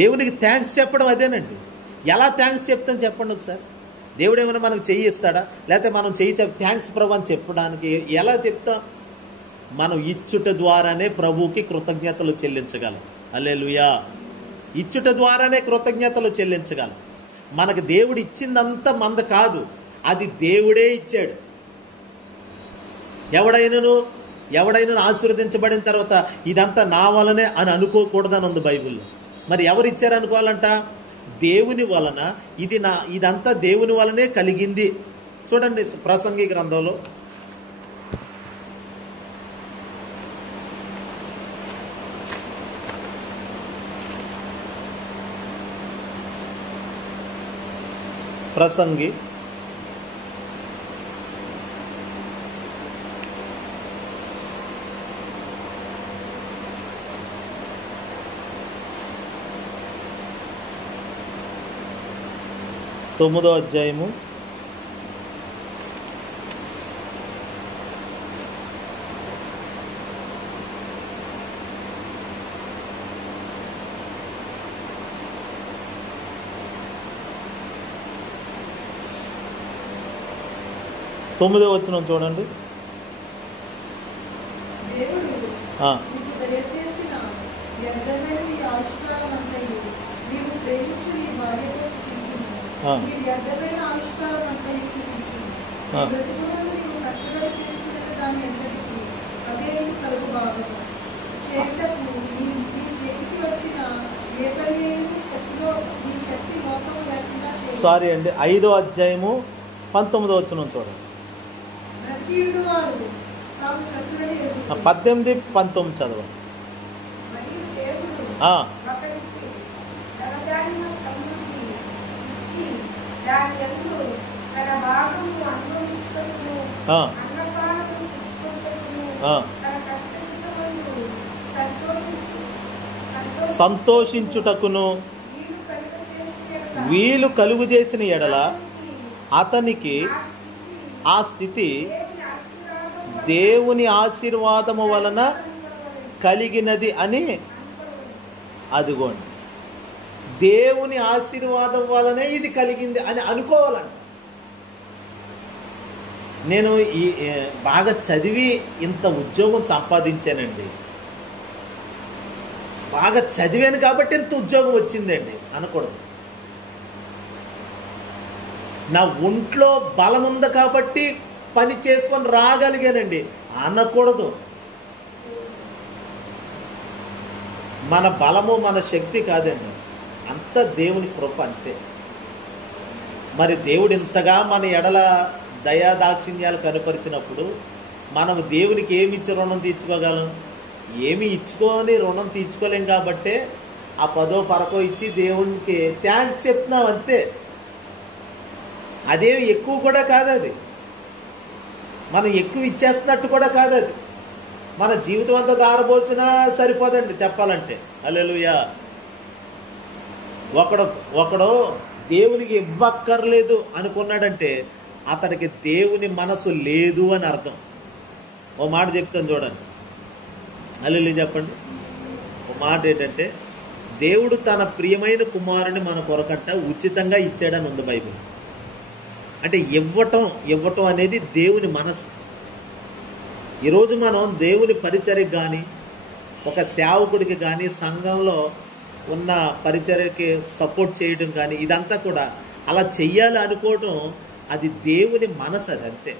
దేవునికి థ్యాంక్స్ చెప్పడం అదేనండి. ఎలా థ్యాంక్స్ చెప్తాం చెప్పండి ఒకసారి. దేవుడు ఏమైనా మనకు చెయ్యి ఇస్తాడా, లేకపోతే మనం చెయ్యి థ్యాంక్స్ ప్రభు అని చెప్పడానికి ఎలా చెప్తాం? మనం ఇచ్చుట ద్వారానే ప్రభువుకి కృతజ్ఞతలు చెల్లించగలం. హల్లెలూయా. ఇచ్చుట ద్వారానే కృతజ్ఞతలు చెల్లించగలం. మనకు దేవుడు ఇచ్చిందంతా మంద కాదు, అది దేవుడే ఇచ్చాడు. ఎవడైనా ఆశీర్వదించబడిన తర్వాత ఇదంతా నా వలనే అని అనుకోకూడదని ఉంది బైబిల్లో. మరి ఎవరు ఇచ్చారు అనుకోవాలంట? దేవుని వలన, ఇదంతా దేవుని వలనే కలిగింది. చూడండి ప్రసంగి గ్రంథంలో ప్రసంగి 9వ అధ్యాయము 9వ వచనం చూడండి. సారీ అండి, 5వ అధ్యాయము 19వ వచనం చూడండి. 18, 19 చదవండి. సంతోషించుటకును వీలు కలుగు చేసిన ఎడల అతనికి ఆ స్థితి దేవుని ఆశీర్వాదము వలన కలిగినది అని. అదిగోండి, దేవుని ఆశీర్వాదం వలనే ఇది కలిగింది అని అనుకోవాలంట. నేను బాగా చదివి ఇంత ఉద్యోగం సంపాదించానండి, బాగా చదివాను కాబట్టి ఇంత ఉద్యోగం వచ్చిందండి అనకూడదు. నా ఒంట్లో బలం ఉంది కాబట్టి పని చేసుకొని రాగలిగానండి అనకూడదు. మన బలము మన శక్తి కాదండి, అంత దేవుని కృప అంతే. మరి దేవుడు ఇంతగా మన ఎడల దయాదాక్షిణ్యాలు కనపరిచినప్పుడు మనం దేవునికి ఏమి ఇచ్చి రుణం తీర్చుకోగలం? ఏమి ఇచ్చుకొని రుణం తీర్చుకోలేం కాబట్టే ఆ 10వ 11వ ఇచ్చి దేవునికి థ్యాంక్స్ చెప్తున్నాం అంతే. అదేమి ఎక్కువ కూడా కాదు, అది మనం ఎక్కువ ఇచ్చేస్తున్నట్టు కూడా కాదు. అది మన జీవితం అంతా దారబోసినా సరిపోదండి చెప్పాలంటే. హల్లెలూయా. ఒకడు దేవునికి ఇవ్వక్కర్లేదు అనుకున్నాడంటే అతడికి దేవుని మనసు లేదు అని అర్థం. ఓ మాట చెప్తాను చూడండి. హల్లెలూయా చెప్పండి. ఓ మాట ఏంటంటే, దేవుడు తన ప్రియమైన కుమారుని మన కొరకంట ఉచితంగా ఇచ్చాడని ఉంది బైబిల్. అంటే ఇవ్వటం అనేది దేవుని మనసు. ఈరోజు మనం దేవుని పరిచర్యకి కానీ, ఒక సేవకుడికి కానీ, సంఘంలో ఉన్న పరిచర్యకి సపోర్ట్ చేయడం కానీ, ఇదంతా కూడా అలా చెయ్యాలి అనుకోవటం అది దేవుని మనసు. అది అంతే.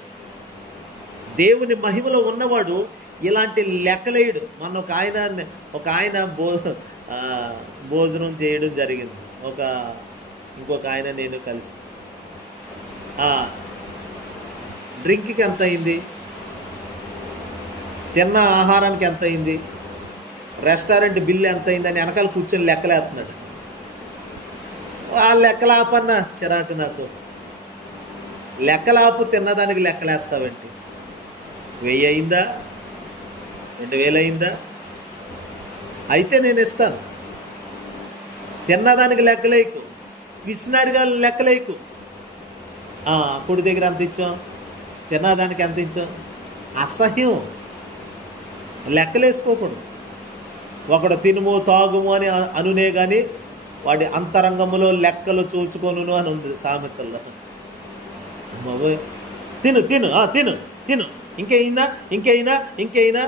దేవుని మహిమలో ఉన్నవాడు ఇలాంటి లెక్కలేయడు. మొన్న ఒక ఆయన భోజనం చేయడం జరిగింది. ఇంకొక ఆయన నేను కలిసి డ్రింక్కి ఎంత అయింది తిన్న ఆహారానికి ఎంత అయింది, రెస్టారెంట్ బిల్లు ఎంత అయిందని వెనకాల కూర్చొని లెక్కలేస్తున్నాడు. ఆ లెక్కలాపన్న చిరాకు నాకు. లెక్కలాపు తిన్నదానికి లెక్కలేస్తావేంటి? 1000 అయిందా, 2000 అయిందా? అయితే నేను ఇస్తాను. తిన్నదానికి లెక్కలేకు, పిసినారిగా లెక్కలేకు. కుడి దగ్గర ఎంత ఇచ్చాం, తిన్నదానికి ఎంత ఇచ్చాం, అసహ్యం. లెక్కలేసుకోకూడదు. ఒకడు తినుము తాగుము అని అనునే కానీ వాడి అంతరంగములో లెక్కలు చూచుకొను అని ఉంది సామెతల్లో. బాబోయ్, తిను తిను తిను తిను, ఇంకేయినా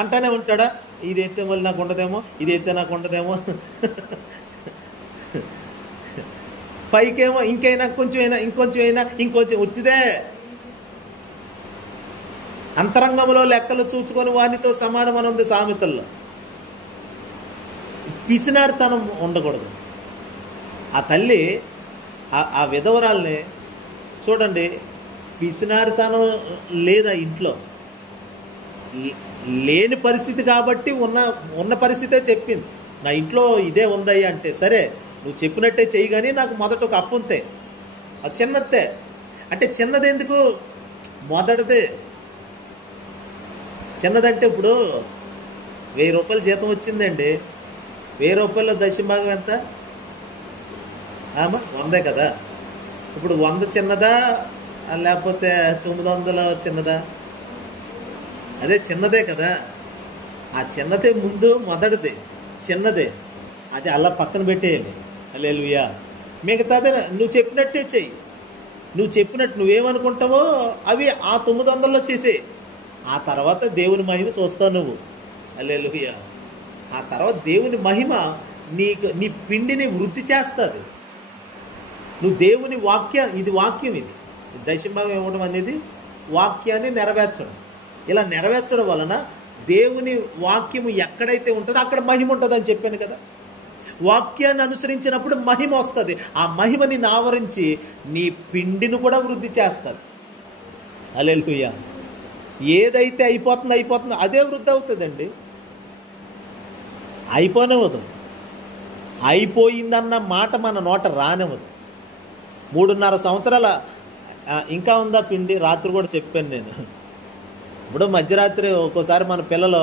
అంటానే ఉంటాడా? ఇదైతే మళ్ళీ నాకు ఉండదేమో, ఇదైతే నాకు ఉండదేమో. పైకేమో ఇంకైనా ఇంకొంచెం వచ్చిదే. అంతరంగంలో లెక్కలు చూచుకొని వానితో సమానం అని ఉంది సామెతల్లో. పిసినారితనం ఉండకూడదు. ఆ తల్లి ఆ విధవరాల్ని చూడండి, పిసినారితనం లేదా ఇంట్లో, లేని పరిస్థితి కాబట్టి ఉన్న పరిస్థితే చెప్పింది. నా ఇంట్లో ఇదే ఉందయ్యా అంటే, సరే నువ్వు చెప్పినట్టే చెయ్యి, కానీ నాకు మొదట ఒక అప్పు ఉంటే, అది చిన్నదే అంటే చిన్నది ఎందుకు, మొదటిదే చిన్నదంటే. ఇప్పుడు 1000 రూపాయలు జీతం వచ్చిందండి, 1000 రూపాయల దశభాగం ఎంత? 100 కదా. ఇప్పుడు 100 చిన్నదా లేకపోతే 900 చిన్నదా? అదే చిన్నదే కదా. ఆ చిన్నదే ముందు, మొదటిదే చిన్నదే, అది అలా పక్కన పెట్టేయాలి. హల్లెలూయా. మిగతాదే నువ్వు చెప్పినట్టే చెయ్యి. నువ్వు చెప్పినట్టు నువ్వేమనుకుంటావో అవి ఆ 900లో చేసేయి. ఆ తర్వాత దేవుని మహిమ చూస్తావు నువ్వు. హల్లెలూయా. ఆ తర్వాత దేవుని మహిమ నీ పిండిని వృద్ధి చేస్తుంది. నువ్వు దేవుని ఇది వాక్యం, ఇది దశభాగం ఇవ్వడం అనేది వాక్యాన్ని నెరవేర్చడం. ఇలా నెరవేర్చడం వలన దేవుని వాక్యము ఎక్కడైతే ఉంటుందో అక్కడ మహిమ ఉంటుందని చెప్పాను కదా. వాక్యాన్ని అనుసరించినప్పుడు మహిమ వస్తుంది. ఆ మహిమని ఆవరించి నీ పిండిని కూడా వృద్ధి చేస్తుంది. హల్లెలూయా. ఏదైతే అయిపోతుందో అదే వృద్ధి అవుతుందండి. అయిపోనివ్వదు. అయిపోయిందన్న మాట మన నోట రానివ్వదు. 3.5 సంవత్సరాల ఇంకా ఉందా పిండి? రాత్రి కూడా చెప్పాను నేను. ఇప్పుడు మధ్యరాత్రి ఒక్కోసారి మన పిల్లలు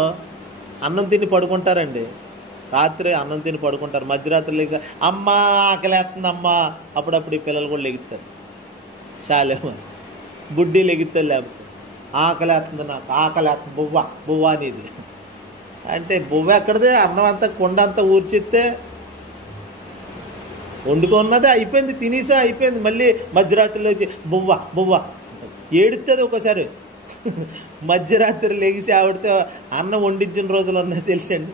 అన్నం తిని పడుకుంటారండి. రాత్రి అన్నం తిని పడుకుంటారు, మధ్యరాత్రి లేచి అమ్మా ఆకలేస్తుంది అమ్మా. అప్పుడప్పుడు ఈ పిల్లలు కూడా లెగుతారు. చాలేమని బుడ్డి లెగుతారు, లేకపోతే ఆకలేస్తుంది, నాకు ఆకలేస్తుంది, బువ్వ అనేది. అంటే బువ్వ ఎక్కడిదే? అన్నం అంతా కొండ అంతా ఊర్చిస్తే వండుకున్నదే అయిపోయింది, తినేసా అయిపోయింది. మళ్ళీ మధ్యరాత్రిలో వచ్చి బువ్వ ఏడుస్తుంది. ఒకసారి మధ్యరాత్రి లేచి ఆవిడతో అన్నం వండించిన రోజులు ఉన్నాయి తెలుసండి.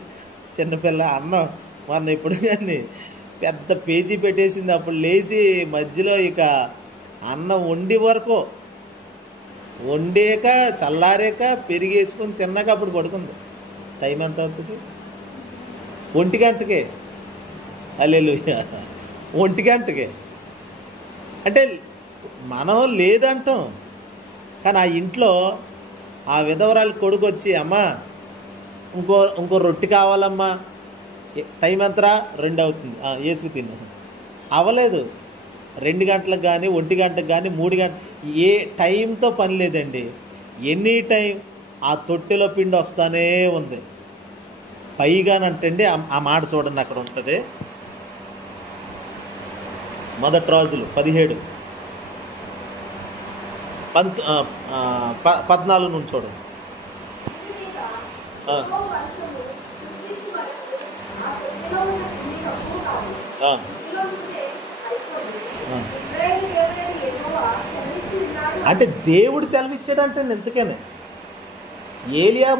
చిన్నపిల్ల అన్నం మొన్న ఇప్పుడు కానీ పెద్ద పేజీ పెట్టేసింది. అప్పుడు లేచి మధ్యలో ఇక అన్నం వండాక చల్లారాక పెరిగేసుకొని తిన్నాక అప్పుడు పడుకుంది. టైం ఎంత అవుతుంది? 1 గంటకే. హల్లెలూయా. 1 గంటకే. అంటే మనం లేదంటాం, కానీ ఆ ఇంట్లో ఆ విధవరాలు కొడుకు వచ్చి అమ్మా ఇంకో రొట్టె కావాలమ్మా, టైం ఎంతరా? 2 అవుతుంది, వేసుకు తిన్నా. అవ్వలేదు. 2 గంటలకు కానీ 1 గంటకు కానీ 3 గంటలు, ఏ టైంతో పని లేదండి. ఎనీ టైం ఆ తొట్టెలో పిండి వస్తానే ఉంది. పైగానంటండి ఆ మాట చూడండి, అక్కడ ఉంటుంది. మొదటి రాజులు 17:14 నుంచి చూడండి. అంటే దేవుడు సెలవిచ్చాడంటే ఎందుకనే. ఏలియా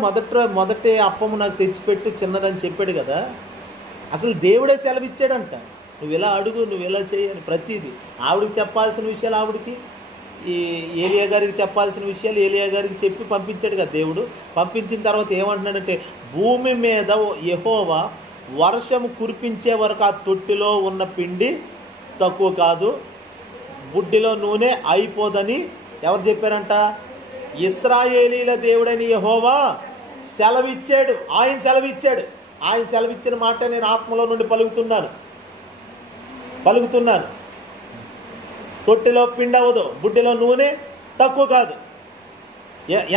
మొదటి అప్పము నాకు తెచ్చిపెట్టు చిన్నదని చెప్పాడు కదా. అసలు దేవుడే సెలవిచ్చాడంట. నువ్వు ఇలా అడుగు, నువ్వు ఇలా చేయని ప్రతిదీ. ఆవిడికి చెప్పాల్సిన విషయాలు ఆవిడికి, ఈ ఏలియా గారికి చెప్పాల్సిన విషయాలు ఏలియా గారికి చెప్పి పంపించాడు కదా దేవుడు. పంపించిన తర్వాత ఏమంటున్నాడంటే, భూమి మీద యెహోవా వర్షము కురిపించే వరకు ఆ తొట్టిలో ఉన్న పిండి తక్కువ కాదు, బుడ్డిలో నూనె అయిపోదని ఎవరు చెప్పారంట? ఇశ్రాయేలీల దేవుడని యెహోవా సెలవిచ్చాడు. ఆయన సెలవిచ్చాడు. ఆయన సెలవిచ్చిన మాట నేను ఆత్మలో నుండి పలుకుతున్నాను. తొట్టిలో పిండి అవ్వదు, బుడ్డిలో నూనె తక్కువ కాదు.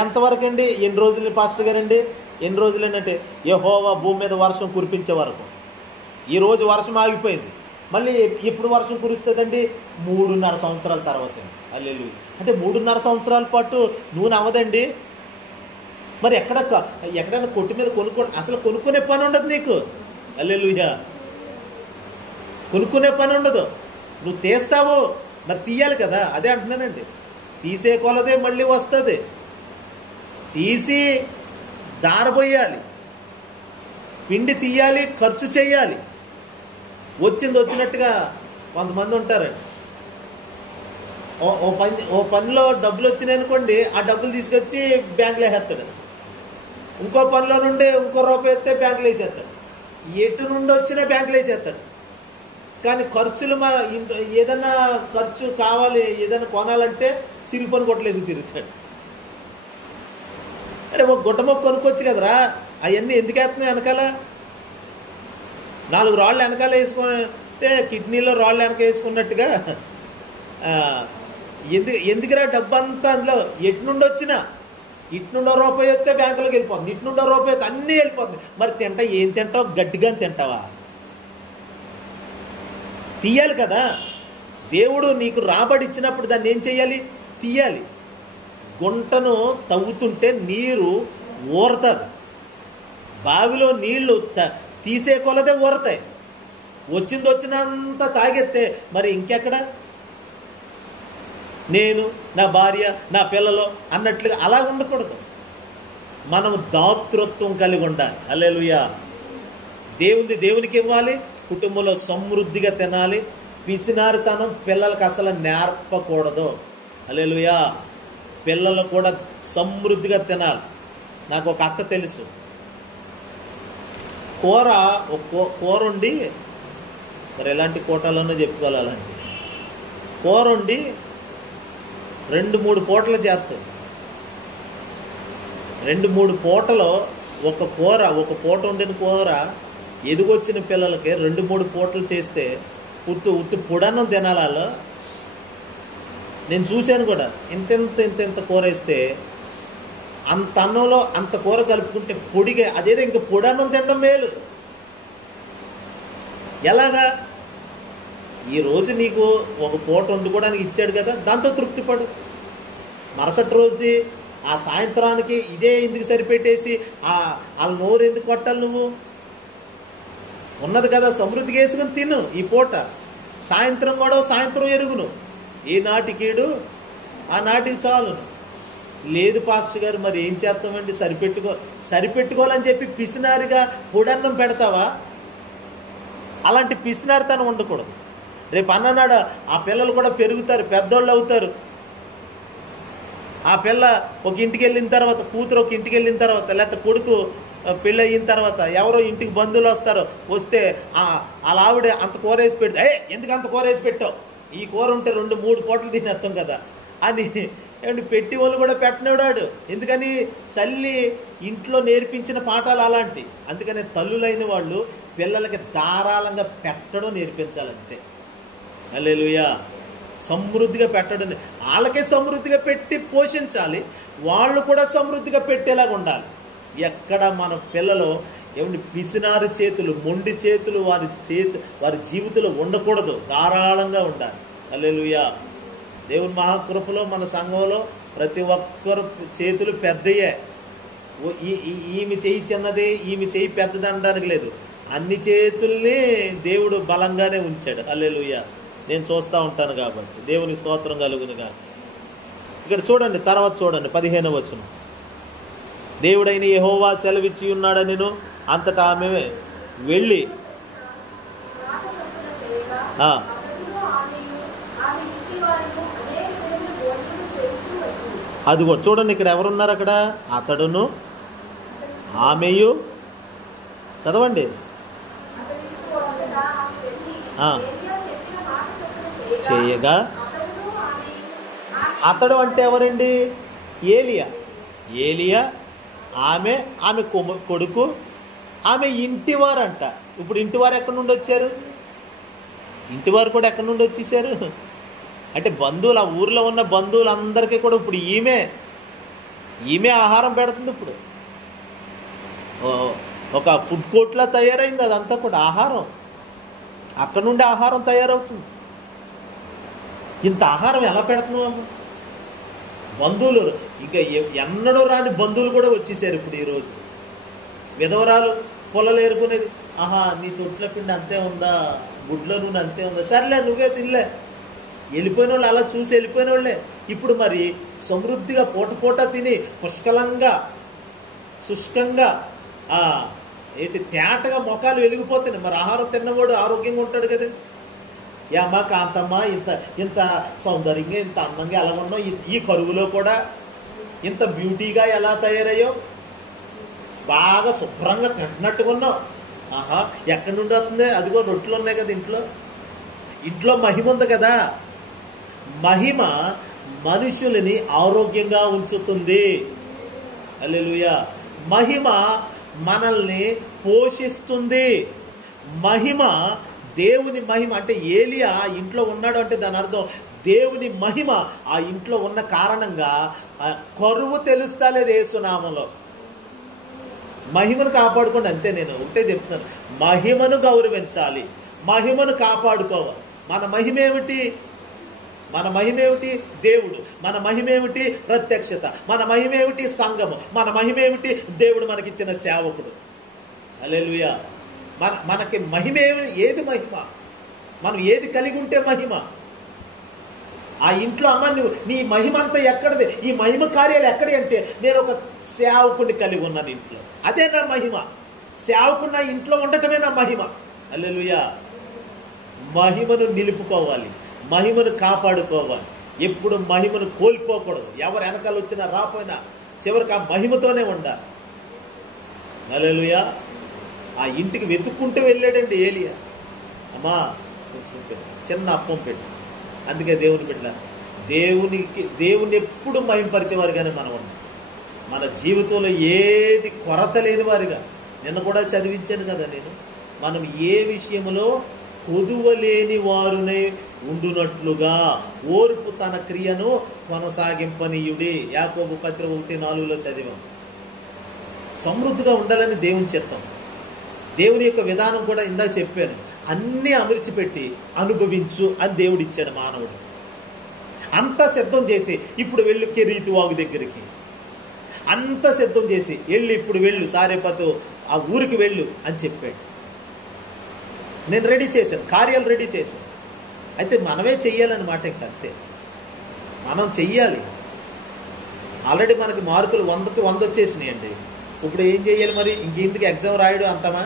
ఎంతవరకు అండి? ఎన్ని రోజులు పాస్టర్ గారండి? ఎన్ని రోజులు ఏంటంటే యెహోవా భూమి మీద వర్షం కురిపించే వరకు. ఈరోజు వర్షం ఆగిపోయింది, మళ్ళీ ఎప్పుడు వర్షం కురుస్తుందండి? 3.5 సంవత్సరాల తర్వాత. హల్లెలూయా. అంటే 3.5 సంవత్సరాల పాటు నూనె అవ్వదండి. మరి ఎక్కడైనా కొట్టు మీద అసలు కొనుక్కునే పని ఉండదు నీకు. హల్లెలూయా. కొనుక్కునే పని ఉండదు. నువ్వు తీస్తావు, మరి తీయాలి కదా. అదే అంటున్నానండి, తీసే కొలదే మళ్ళీ వస్తుంది. తీసి దారబోయాలి, పిండి తీయాలి, ఖర్చు చేయాలి. వచ్చినట్టుగా కొంతమంది ఉంటారండి. ఓ పనిలో డబ్బులు వచ్చినాయి అనుకోండి, ఆ డబ్బులు తీసుకొచ్చి బ్యాంకులో వేసేస్తాడు. ఇంకో పనిలో నుండి ఇంకో రూపాయి వస్తే బ్యాంకులో వేసేస్తాడు. ఎటు నుండి వచ్చినా బ్యాంకులో వేసేస్తాడు. కానీ ఖర్చులు ఏదైనా ఖర్చు కావాలి, ఏదైనా కొనాలంటే సిరిపని కొట్టలేసి తిరుగుతాడు. అరే ఒక గుడ్డ మొక్క కొనుక్కొచ్చు కదరా, అవన్నీ ఎందుకు వేస్తున్నాయి? వెనకాల 4 రాళ్ళు వెనకాల వేసుకుంటే కిడ్నీలో రాళ్ళు వెనక వేసుకున్నట్టుగా ఎందుకురా డబ్బు అంతా అందులో ఎటు నుండి వచ్చినా. ఇటు నుండో రూపాయి వస్తే బ్యాంకులోకి వెళ్ళిపోతుంది, ఇటు నుండో రూపాయి వస్తే అన్నీ వెళ్ళిపోతుంది. మరి ఏం తింటావు? గట్టిగా తింటావా? తీయాలి కదా. దేవుడు నీకు రాబడి ఇచ్చినప్పుడు దాన్ని ఏం చేయాలి? తీయాలి. గుంటను తవ్వుతుంటే నీరు ఊరుతుంది. బావిలో నీళ్లు తీసే కొలదే ఊరతాయి. వచ్చినంత తాగెత్తే మరి ఇంకెక్కడ? నేను, నా భార్య, నా పిల్లలు అన్నట్లుగా అలా ఉండకూడదు. మనం దాతృత్వం కలిగి ఉండాలి. హల్లెలూయా. దేవునికి ఇవ్వాలి, కుటుంబంలో సమృద్ధిగా తినాలి. పిసినారితనం పిల్లలకు అసలు నేర్పకూడదు. హల్లెలూయా. పిల్లలు కూడా సమృద్ధిగా తినాలి. నాకు ఒక అక్క తెలుసు, కూర వండి, మరి ఎలాంటి కోటాలన్నా చెప్పుకోవాలి, అలాంటి కూర వండి 2-3 పూటలు చేస్తుంది. 2-3 పూటలో ఒక పూట వండిన కూర ఎదుగొచ్చిన పిల్లలకి 2-3 పూటలు చేస్తే ఉత్తి పొడన్నం తినాలలో. నేను చూశాను కూడా. ఇంత కూర వేస్తే అంత అన్నంలో అంత కూర కలుపుకుంటే పొడిగా, అదేదో ఇంకా పొడన్నం తినడం మేలు. ఎలాగా? ఈరోజు నీకు ఒక పూట వండుకోవడానికి ఇచ్చాడు కదా, దాంతో తృప్తిపడు. మరుసటి రోజుది ఆ సాయంత్రానికి ఇదే ఎందుకు సరిపెట్టేసి వాళ్ళ నోరు ఎందుకు కొట్టాలి? నువ్వు ఉన్నది కదా, సమృద్ధిగా వేసుకుని తిను. ఈ పూట సాయంత్రం కూడా సాయంత్రం ఎరుగును. ఏ నాటికీడు ఆ నాటికి చాలును. లేదు పాస్టర్ గారు, మరి ఏం చేస్తామండి? సరిపెట్టుకోవాలని చెప్పి పిసినారిగా పొడన్నం పెడతావా? అలాంటి పిసినారితనం ఉండకూడదు. రేపు అన్ననాడు ఆ పిల్లలు కూడా పెరుగుతారు, పెద్దోళ్ళు అవుతారు. ఆ పిల్ల ఒక ఇంటికి వెళ్ళిన తర్వాత, కూతురు ఒక ఇంటికి వెళ్ళిన తర్వాత, లేకపోతే కొడుకు పెళ్ళి అయిన తర్వాత ఎవరో ఇంటికి బంధువులు వస్తే వాళ్ళ ఆవిడ అంత కూర వేసి పెడితే, ఎందుకు అంత కూర వేసి పెట్టావు? ఈ కూర ఉంటే 2-3 పూటలు తినేస్తాం కదా అని ఏమంటే పెట్టి వాళ్ళు కూడా పెట్టినవాడు. ఎందుకని? తల్లి ఇంట్లో నేర్పించిన పాఠాలు అలాంటి. అందుకని తల్లులైన వాళ్ళు పిల్లలకి ధారాళంగా పెట్టడం నేర్పించాలంతే. హల్లెలూయా. సమృద్ధిగా పెట్టడం, వాళ్ళకే సమృద్ధిగా పెట్టి పోషించాలి, వాళ్ళు కూడా సమృద్ధిగా పెట్టేలాగా ఉండాలి. ఎక్కడ మన పిల్లలు ఏమంటే పిసినారు చేతులు, మొండి చేతులు వారి జీవితంలో ఉండకూడదు, ధారాళంగా ఉండాలి. హల్లెలూయా. దేవుని మహాకృపలో మన సంఘంలో ప్రతి ఒక్కరు చేతులు పెద్దయే. ఈమె చెయ్యి చిన్నది, ఈమె చెయ్యి పెద్దది అనడానికి లేదు. అన్ని చేతుల్ని దేవుడు బలంగానే ఉంచాడు. హల్లెలూయా. నేను చూస్తూ ఉంటాను కాబట్టి దేవునికి స్తోత్రం కలుగునుగా. ఇక్కడ చూడండి, తర్వాత చూడండి 15వ వచనం. దేవుడైన యెహోవా సెలవిచ్చి ఉన్నాడనెను, అంతటా ఆమె వెళ్ళి అది కూడా చూడండి. ఇక్కడ ఎవరున్నారు? అక్కడ అతడును ఆమెయు. చదవండి. చేయగా అతడు అంటే ఎవరండి? ఏలియా ఆమె కొడుకు, ఆమె ఇంటివారంట. ఇప్పుడు ఇంటివారు ఎక్కడి నుండి వచ్చారు? ఇంటివారు కూడా ఎక్కడి నుండి వచ్చేసారు? అంటే బంధువులు, ఆ ఊర్లో ఉన్న బంధువులందరికీ కూడా ఇప్పుడు ఈమె ఆహారం పెడుతుంది. ఇప్పుడు ఒక ఫుడ్ కోర్ట్లా తయారైంది అదంతా కూడా. ఆహారం అక్కడ నుండి ఆహారం తయారవుతుంది. ఇంత ఆహారం ఎలా పెడుతున్నాము? బంధువులు ఇంకా ఎన్నడూ రాని బంధువులు కూడా వచ్చేసారు ఇప్పుడు ఈరోజు. విధవరాలు పొలలు ఏరుకునేది, నీ తొట్ల పిండి అంతే ఉందా, గుడ్ల నూనె అంతే ఉందా, సర్లే నువ్వే తినలే, వెళ్ళిపోయిన వాళ్ళు అలా చూసి వెళ్ళిపోయిన వాళ్ళే. ఇప్పుడు మరి సమృద్ధిగా పూట తిని పుష్కలంగా శుష్కంగా తేటగా మొఖాలు వెలిగిపోతున్నాయి. మరి ఆహారం తిన్నవాడు ఆరోగ్యంగా ఉంటాడు కదండి. అమ్మా కాంతమ్మ ఇంత సౌందర్యంగా, ఇంత అందంగా ఎలా ఉన్నావు, ఈ కరువులో కూడా ఇంత బ్యూటీగా ఎలా తయారయ్యో, బాగా శుభ్రంగా తింటున్నట్టుగా ఉన్నావు. ఎక్కడి నుండి వస్తుంది? అదిగో రొట్టెలు ఉన్నాయి కదా ఇంట్లో మహిమ ఉంది కదా. మహిమ మనుషులని ఆరోగ్యంగా ఉంచుతుంది. హల్లెలూయా. మహిమ మనల్ని పోషిస్తుంది. మహిమ, దేవుని మహిమ అంటే ఏలియా ఇంట్లో ఉన్నాడు అంటే దాని అర్థం దేవుని మహిమ ఆ ఇంట్లో ఉన్న కారణంగా కరువు తెలుస్తా లేదు యేసునామంలో. మహిమను కాపాడుకోండి అంతే. నేను ఒకటే చెప్తున్నాను, మహిమను గౌరవించాలి, మహిమను కాపాడుకోవాలి. మన మహిమేమిటి? దేవుడు. మన మహిమేమిటి? ప్రత్యక్షత. మన మహిమేమిటి? సంఘము. మన మహిమేమిటి? దేవుడు మనకిచ్చిన సేవకుడు. హల్లెలూయా. మనకి మహిమేమి? ఏది మహిమ? మనం ఏది కలిగి ఉంటే మహిమ? ఆ ఇంట్లో అమ్మ నీ మహిమ అంతా ఎక్కడది? ఈ మహిమ కార్యాలు ఎక్కడి అంటే నేను ఒక సేవకుడిని కలిగి ఉన్నాను ఇంట్లో, అదే నా మహిమ. సేవకుడు నా ఇంట్లో ఉండటమే నా మహిమ. హల్లెలూయా. మహిమను నిలుపుకోవాలి, మహిమను కాపాడుకోవాలి. ఎప్పుడు మహిమను కోల్పోకూడదు. ఎవరు వెనకాల వచ్చినా రాపోయినా చివరికి ఆ మహిమతోనే ఉండాలి. హల్లెలూయా. ఆ ఇంటికి వెతుక్కుంటూ వెళ్ళాడండి ఏలియా. అమ్మా కొంచెం చిన్న అప్పం పెట్టు. అందుకే దేవుని బిడ్డ, దేవుని ఎప్పుడు మహింపరిచేవారుగానే మనం ఉన్నాం. మన జీవితంలో ఏది కొరత లేని వారిగా. నిన్న కూడా చదివించాను కదా నేను, మనం ఏ విషయంలో కొదువలేని వారునే ఉండునట్లుగా ఓర్పు తన క్రియను కొనసాగింపనీయుడి. యాకోబు పత్రిక 1:4 చదివాం. సమృద్ధిగా ఉండాలని దేవుని చిత్తం. దేవుని యొక్క విధానం కూడా ఇందాక చెప్పాను. అన్నీ అమర్చిపెట్టి అనుభవించు అని దేవుడు ఇచ్చాడు మానవుడు. అంతా సిద్ధం చేసి ఇప్పుడు వెళ్ళు కెరీతు వాగు దగ్గరికి, అంతా సిద్ధం చేసి ఇప్పుడు వెళ్ళు సారేపతు ఆ ఊరికి వెళ్ళు అని చెప్పాడు. నేను రెడీ చేశాను, కార్యాలు రెడీ చేశాను. అయితే మనమే చెయ్యాలన్నమాట. ఇంకంతే, మనం చెయ్యాలి. ఆల్రెడీ మనకి మార్కులు 100కి 100 వచ్చేసినాయండి. ఇప్పుడు ఏం చేయాలి మరి? ఇంకెందుకు ఎగ్జామ్ రాయడు అంటామా?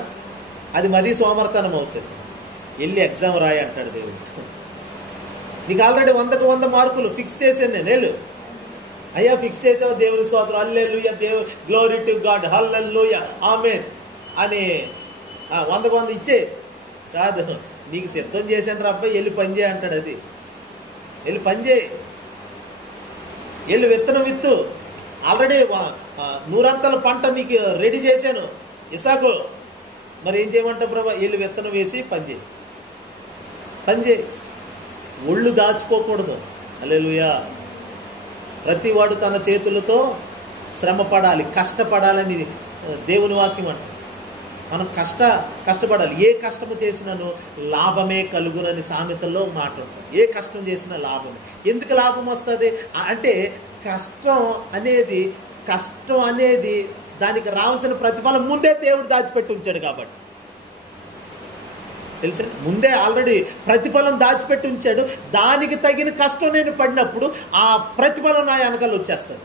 అది మరీ సోమర్తనం అవుతుంది. వెళ్ళి ఎగ్జామ్ రాయి అంటాడు దేవుడు. నీకు ఆల్రెడీ 100కి 100 మార్కులు ఫిక్స్ చేశాను నేను. వెళ్ళు అయ్యా, ఫిక్స్ చేసావు, దేవుని స్తోత్రం, హల్లెలూయా, దేవుడు, గ్లోరీ టు గాడ్, హల్లెలూయా, ఆమేన్ అని 100కి 100 ఇచ్చే కాదు. నీకు సిద్ధం చేశాను రా అబ్బాయి, వెళ్ళి పని చేయి అంటాడు. అది వెళ్ళి పని చేయి, వెళ్ళి విత్తనం విత్తు. ఆల్రెడీ 100 పంట నీకు రెడీ చేశాను ఇసాకు. మరి ఏం చేయమంటావు ప్రభా? వెళ్ళి విత్తనం వేసి పని చేయి. ఒళ్ళు దాచుకోకూడదు. హల్లెలూయా. ప్రతివాడు తన చేతులతో శ్రమ పడాలి, కష్టపడాలని దేవుని వాక్యం అంట. మనం కష్టపడాలి. ఏ కష్టము చేసినాను లాభమే కలుగునని సామెతల్లో మాట ఉంటుంది. ఏ కష్టం చేసినా లాభమే. ఎందుకు లాభం వస్తుంది అంటే కష్టం అనేది దానికి రావాల్సిన ప్రతిఫలం ముందే దేవుడు దాచిపెట్టి ఉంచాడు కాబట్టి. తెలుసా? ముందే ఆల్రెడీ ప్రతిఫలం దాచిపెట్టి ఉంచాడు. దానికి తగిన కష్టం నేను పడినప్పుడు ఆ ప్రతిఫలం నా వెనకాల వచ్చేస్తుంది.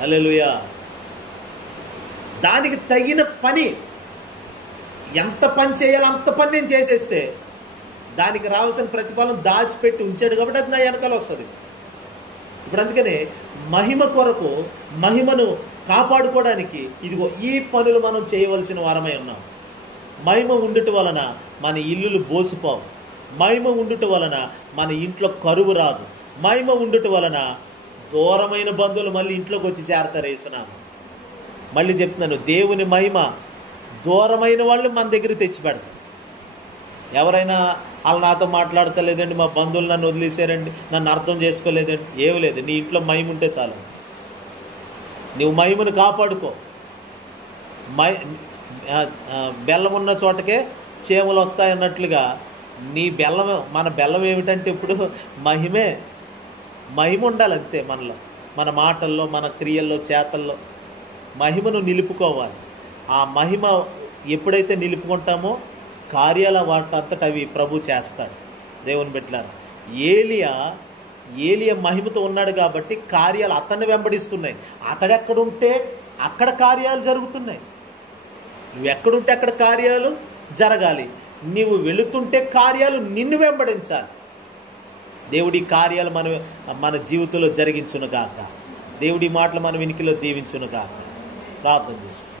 హల్లెలూయా. దానికి తగిన పని, ఎంత పని చేయాలో అంత పని నేను చేసేస్తే దానికి రావాల్సిన ప్రతిఫలం దాచిపెట్టి ఉంచాడు కాబట్టి అది నా వెనకాల వస్తుంది. ఇప్పుడు అందుకనే మహిమ కొరకు, మహిమను కాపాడుకోవడానికి ఇదిగో ఈ పనులు మనం చేయవలసిన వారమై ఉన్నాం. మహిమ ఉండుట వలన మన ఇల్లులు బోసిపోవు. మహిమ ఉండుట వలన మన ఇంట్లో కరువు రాదు. మహిమ ఉండుట వలన దూరమైన బంధువులు మళ్ళీ ఇంట్లోకి వచ్చి చేరతారు. వేసినాము మళ్ళీ చెప్తున్నాను, దేవుని మహిమ దూరమైన వాళ్ళు మన దగ్గరికి తెచ్చి పెడతారు. ఎవరైనా వాళ్ళు నాతో మాట్లాడతలేదండి, మా బంధువులు నన్ను వదిలేశారండి, నన్ను అర్థం చేసుకోలేదండి, ఏమి లేదు. నీ ఇంట్లో మహిమ ఉంటే చాలు. నువ్వు మహిమను కాపాడుకో. బెల్లం ఉన్న చోటకే చేమలు వస్తాయన్నట్లుగా నీ బెల్లం, మన బెల్లం ఏమిటంటే ఇప్పుడు మహిమే. మహిమ ఉండాలి అంతే మనలో, మన మాటల్లో, మన క్రియల్లో, చేతల్లో మహిమను నిలుపుకోవాలి. ఆ మహిమ ఎప్పుడైతే నిలుపుకుంటామో కార్యాల వాటంతట అవి ప్రభు చేస్తాడు. దేవుని బిడ్డలారా, ఏలియా మహిమతో ఉన్నాడు కాబట్టి కార్యాలు అతన్ని వెంబడిస్తున్నాయి. అతడెక్కడుంటే అక్కడ కార్యాలు జరుగుతున్నాయి. నువ్వు ఎక్కడుంటే అక్కడ కార్యాలు జరగాలి. నీవు వెళుతుంటే కార్యాలు నిన్ను వెంబడించాలి. దేవుడి కార్యాలు మన జీవితంలో జరిగించును గాక. దేవుడి మాటలు మన వినికిలో దీవించును గాక. ప్రార్థన చేస్తాం.